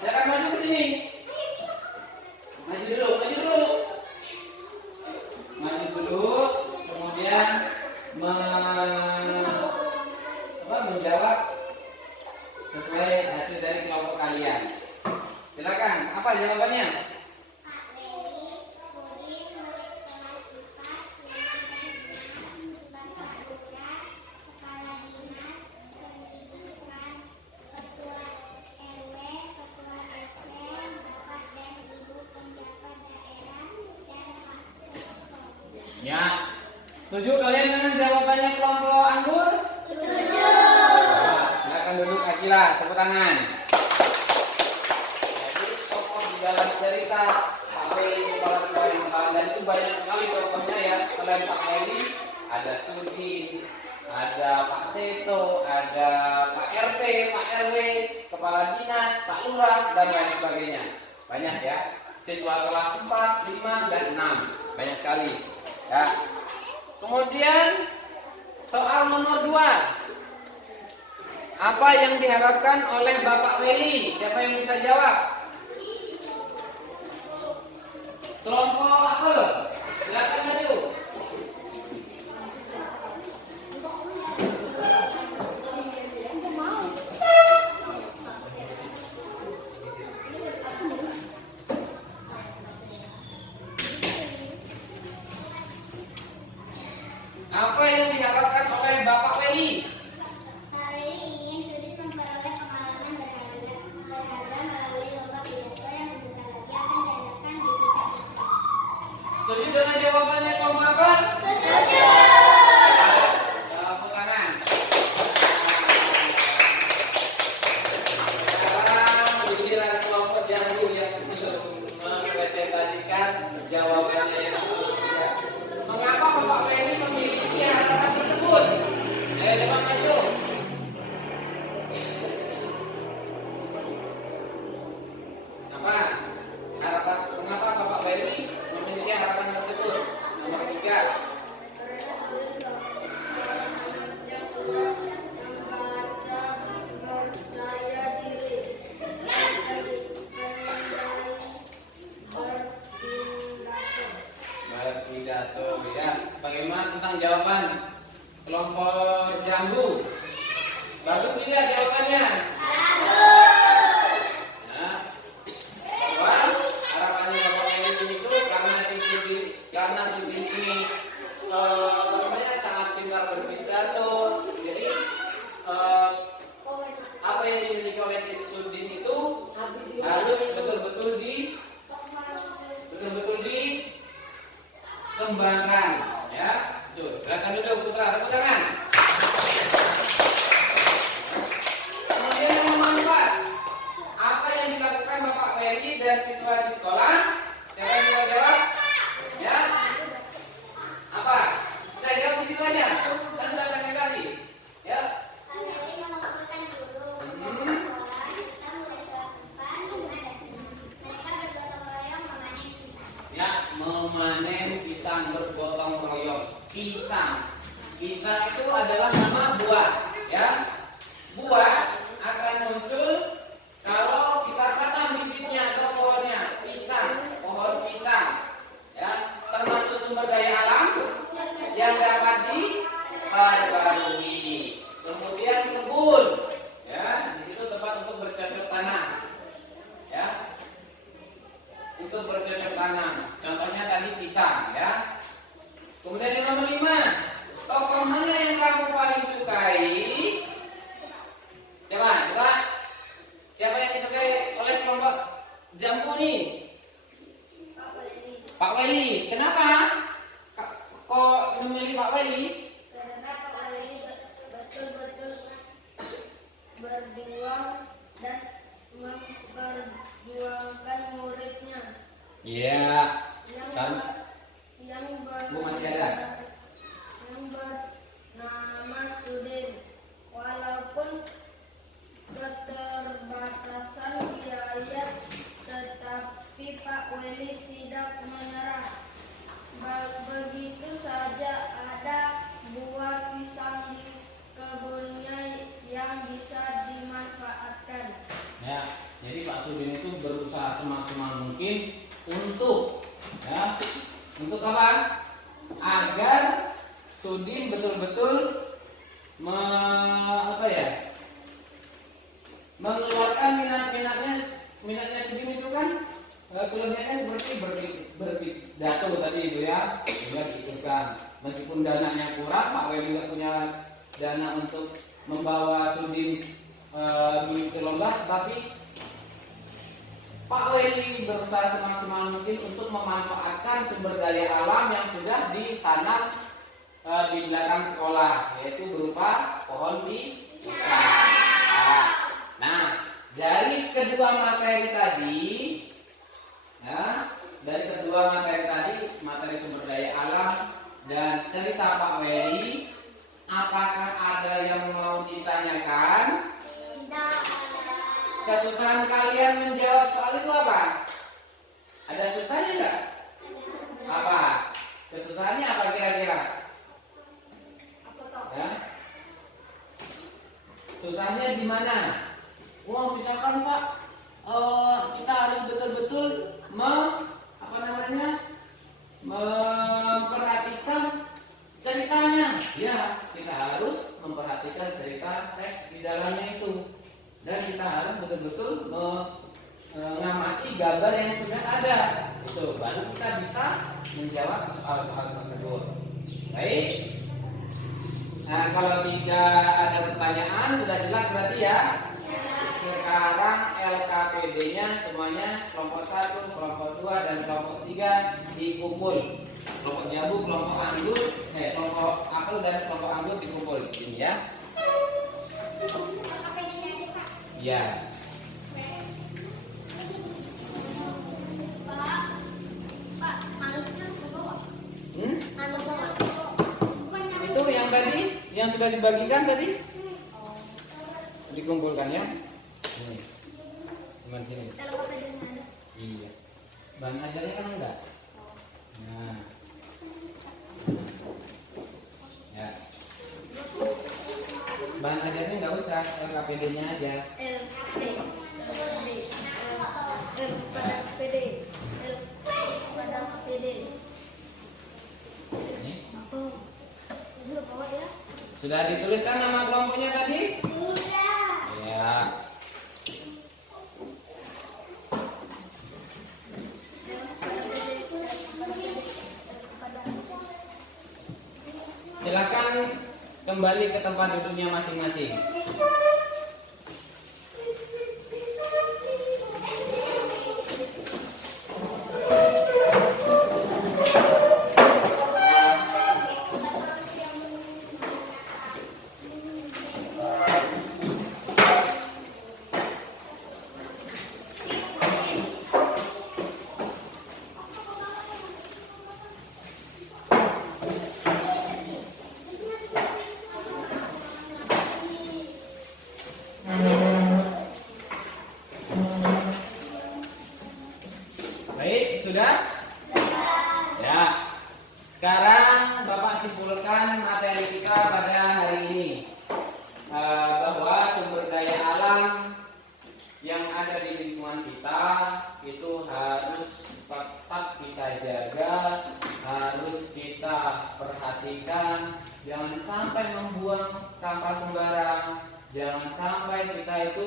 Silakan maju ke sini. Maju dulu. Maju dulu, kemudian menjawab sesuai hasil dari kelompok kalian. Silakan, apa jawabannya? Ya, setuju kalian dengan jawabannya kelompok anggur? Setuju. Silakan duduk, Akila, tepuk tangan. Dalam cerita Pak Weli kepala sekolah yang salah, dan itu banyak sekali tokohnya ya. Selain Pak Weli ada Sudin, ada Pak Seto, ada Pak RT, Pak RW, kepala dinas, Pak Lurah, dan lain sebagainya. Banyak ya. Siswa kelas 4, 5, dan 6. Banyak sekali ya. Kemudian soal nomor 2. Apa yang diharapkan oleh Bapak Weli? Siapa yang bisa jawab? Kelompok apel, silakan maju. Apa yang diharapkan oleh Bapak Weli? Pak Weli ingin Sudin memperoleh pengalaman berharga melalui lomba pidato yang sebentar lagi akan diadakan di tingkat nasional. Setuju dengan jawabannya kelompok apa? Setuju. Tepuk tangan. Sekarang giliran kelompok jambu yang belum mempresentasikan jawabannya yang sudah. Mengapa Bapak Weli memiliki harapan tersebut? Ayo cepat maju. Mengapa Bapak Weli memiliki harapan tersebut? Nomor 3. Berpidato ya. Bagaimana tentang jawaban kelompok jambu? Bagus tidak jawabannya? Harapannya Bapak Weli itu karena Sudin ini sangat pintar berpidato. Jadi apa yang dimiliki oleh Sudin itu harus betul-betul mengembangkan, ya. Tuh, silakan duduk putra, tepuk tangan. Kemudian yang bermanfaat, apa yang dilakukan Bapak Ferry dan siswa di sekolah? Siapa yang bisa jawab? Ya. Apa? Kita jawab di situ aja. Kita sudah presentasi. Ya. Kami mengumpulkan guru sekolah kita mulai kelas 4 hingga mereka bergotong royong memanen pisang. Ya, memanen pisang bergotong royong. Pisang. Pisang itu adalah nama buah, ya. Buah akan muncul kalau kita tanam bibitnya atau pohonnya. Pisang, pohon pisang. Ya, termasuk sumber daya alam yang dapat diperbarui. Kemudian kebun, ya, di situ tempat untuk bercocok tanam, ya, untuk bercocok tanam. Contohnya tadi pisang, ya. Kemudian yang nomor 5, tokoh mana yang kamu paling sukai? Coba, siapa yang disukai oleh kelompok jambu nih? Pak Weli. Kenapa? Kok memilih Pak Weli? Karena Pak Wali betul-betul berjuang dan memperjuangkan muridnya Iya. yang Bu masih ada? yang bernama Sudin. Walaupun keterbatasan biaya, tetapi Pak Weli tidak menyerah. Begitu saja ada buah pisang di kebunnya yang bisa dimanfaatkan. Ya, jadi Pak Sudin itu berusaha semaksimal mungkin untuk, ya, untuk apa? Agar Sudin betul-betul mengeluarkan minatnya Sudin itu kan kelebihannya seperti berpidato tadi itu, ya, juga diikutkan. Meskipun dananya kurang, Pak Weli juga punya dana untuk membawa Sudin mengikuti lomba, tapi Pak Weli berusaha semaksimal mungkin untuk memanfaatkan sumber daya alam yang sudah ditanam di belakang sekolah, yaitu berupa pohon pisang. Nah, dari kedua materi tadi, materi sumber daya alam dan cerita Pak Weli, apakah ada yang mau ditanyakan? Kesusahan kalian menjawab soal itu apa? Ada susahnya nggak? Apa? Kesusahannya apa kira-kira? Ya? Susahnya di mana? Wah, misalkan Pak, kita harus betul-betul memperhatikan ceritanya. Ya, kita harus memperhatikan cerita teks di dalamnya itu. Dan kita harus betul-betul mengamati gambar yang sudah ada. Itu baru kita bisa menjawab soal-soal tersebut. Baik. Nah, kalau tidak ada pertanyaan sudah jelas berarti ya. Sekarang LKPD-nya semuanya kelompok 1, kelompok 2 dan kelompok 3 dikumpul. Kelompok jambu, kelompok anggur, kelompok apel dan kelompok anggur dikumpul di sini ya. Ya. Pak, malusnya ke bawah. Itu yang tadi, yang sudah dibagikan tadi, dikumpulkan ya. Ini, cuman sini. Iya. Bahan ajarnya kan enggak. Nah. Ya. Bahan ajarnya enggak usah, LKPD-nya aja. Ini. Sudah dituliskan nama kelompoknya tadi? Ya. Silakan kembali ke tempat duduknya masing-masing. Ya, sekarang Bapak simpulkan materi kita pada hari ini. Bahwa sumber daya alam yang ada di lingkungan kita itu harus tetap kita jaga, harus kita perhatikan, jangan sampai membuang sampah sembarang, jangan sampai kita itu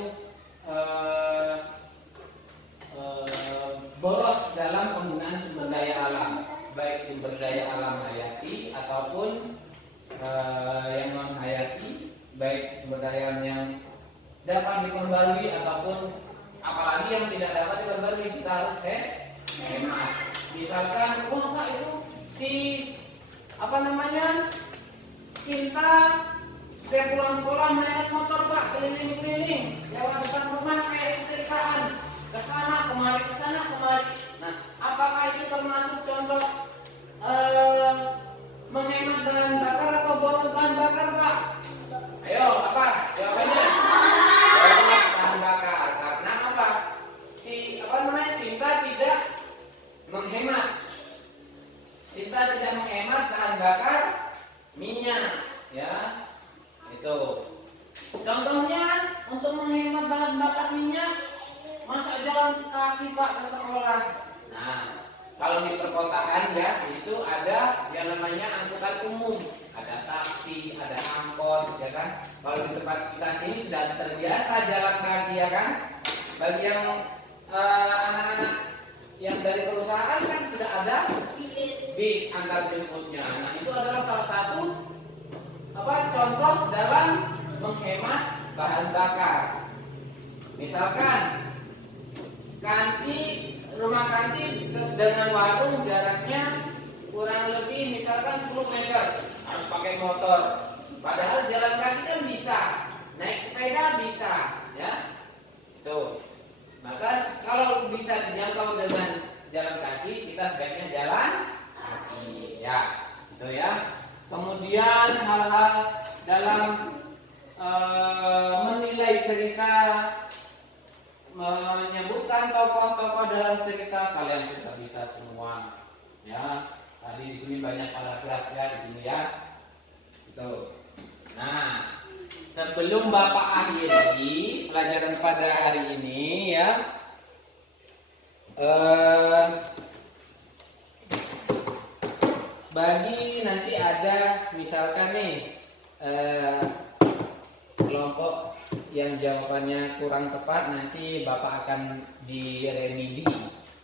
boros dalam penggunaan sumber daya alam, baik sumber daya alam hayati ataupun yang non hayati, baik sumber daya alam yang dapat diperbarui ataupun apalagi yang tidak dapat diperbarui, kita harus hemat. Misalkan, wah Pak, itu si Sinta setiap pulang sekolah main motor Pak, keliling-keliling lewat depan rumah kayak setrikaan, ke sana kemari. Nah, apakah itu termasuk contoh menghemat bahan bakar atau boros bahan bakar Pak? Ayo, apa jawabannya? Boros bahan bakar. Karena apa? Sinta tidak menghemat. Sinta tidak menghemat bahan bakar minyak, ya. Itu. Contohnya untuk menghemat bahan bakar minyak, masa jalan kaki Pak ke sekolah. Nah, kalau di perkotaan ya itu ada yang namanya angkutan umum, ada taksi, ada angkot, ya kan. Kalau di tempat kita sini sudah terbiasa jalan kaki, ya kan. Bagi yang anak-anak yang dari perusahaan kan sudah ada bis antar jemputnya. Nah, itu adalah salah satu contoh dalam menghemat bahan bakar. Misalkan rumah kantin dengan warung jaraknya kurang lebih misalkan 10 meter, harus pakai motor. Padahal jalan kaki kan bisa, naik sepeda bisa, ya. Tuh. Maka kalau bisa dijangkau dengan jalan kaki, kita sebaiknya jalan kaki, ya. Itu ya. Kemudian hal-hal dalam menilai cerita, menyebutkan tokoh-tokoh dalam cerita, kalian sudah bisa semua, ya. Tadi di sini banyak paragraf ya di sini ya. Itu. Nah, sebelum Bapak akhiri pelajaran pada hari ini ya, bagi nanti ada misalkan nih kelompok yang jawabannya kurang tepat, nanti Bapak akan diremedi,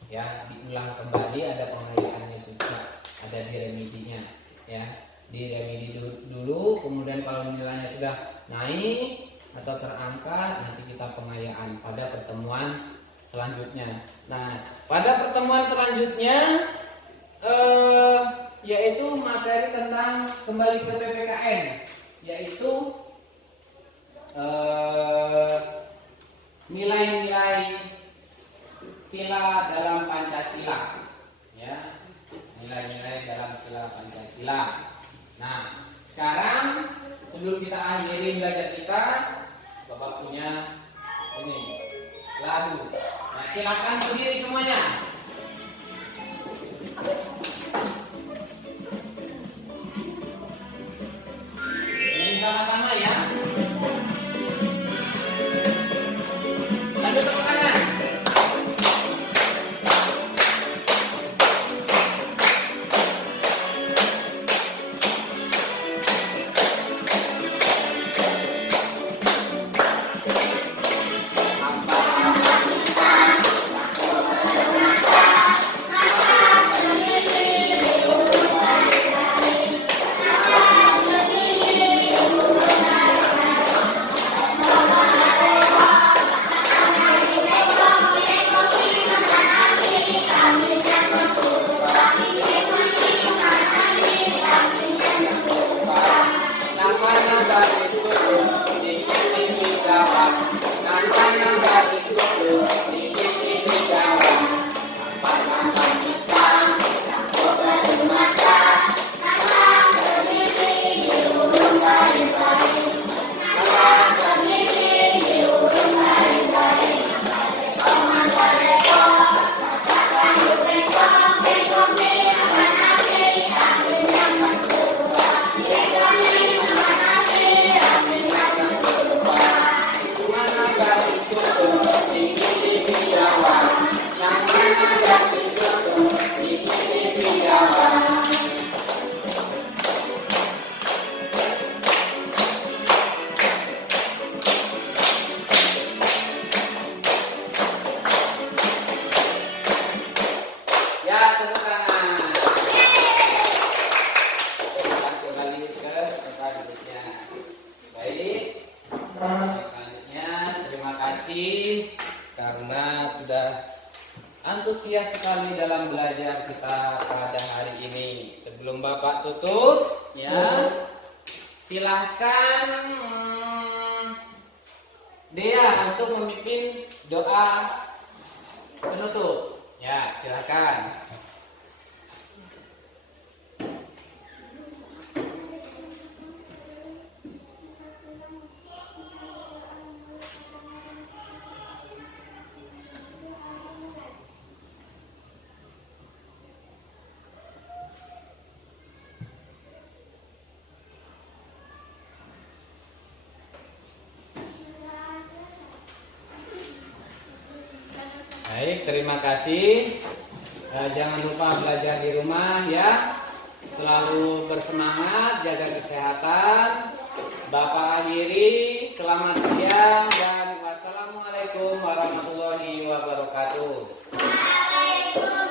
ya, diulang kembali, ada pengayaan juga, ada diremedinya, ya, diremedi dulu, kemudian kalau nilainya sudah naik atau terangkat, nanti kita pengayaan pada pertemuan selanjutnya. Nah, pada pertemuan selanjutnya yaitu materi tentang kembali ke PPKN, yaitu nilai-nilai sila dalam Pancasila, ya, nilai-nilai dalam sila Pancasila. Nah, sekarang sebelum kita akhiri belajar kita, Bapak punya ini lagu. Nah, silakan berdiri semuanya. Ini sama-sama ya. Lanjut tepuk tangan. tepuk tangan. Kita kembali ke tempat duduknya. Baik. Selanjutnya, terima kasih karena sudah antusias sekali dalam belajar kita pada hari ini. Sebelum Bapak tutup, ya, silahkan Dea untuk memimpin doa penutup. Ya, silahkan. Baik, terima kasih. Jangan lupa belajar di rumah ya. Selalu bersemangat, jaga kesehatan. Bapak akhiri, selamat siang dan wassalamualaikum warahmatullahi wabarakatuh. Waalaikumsalam.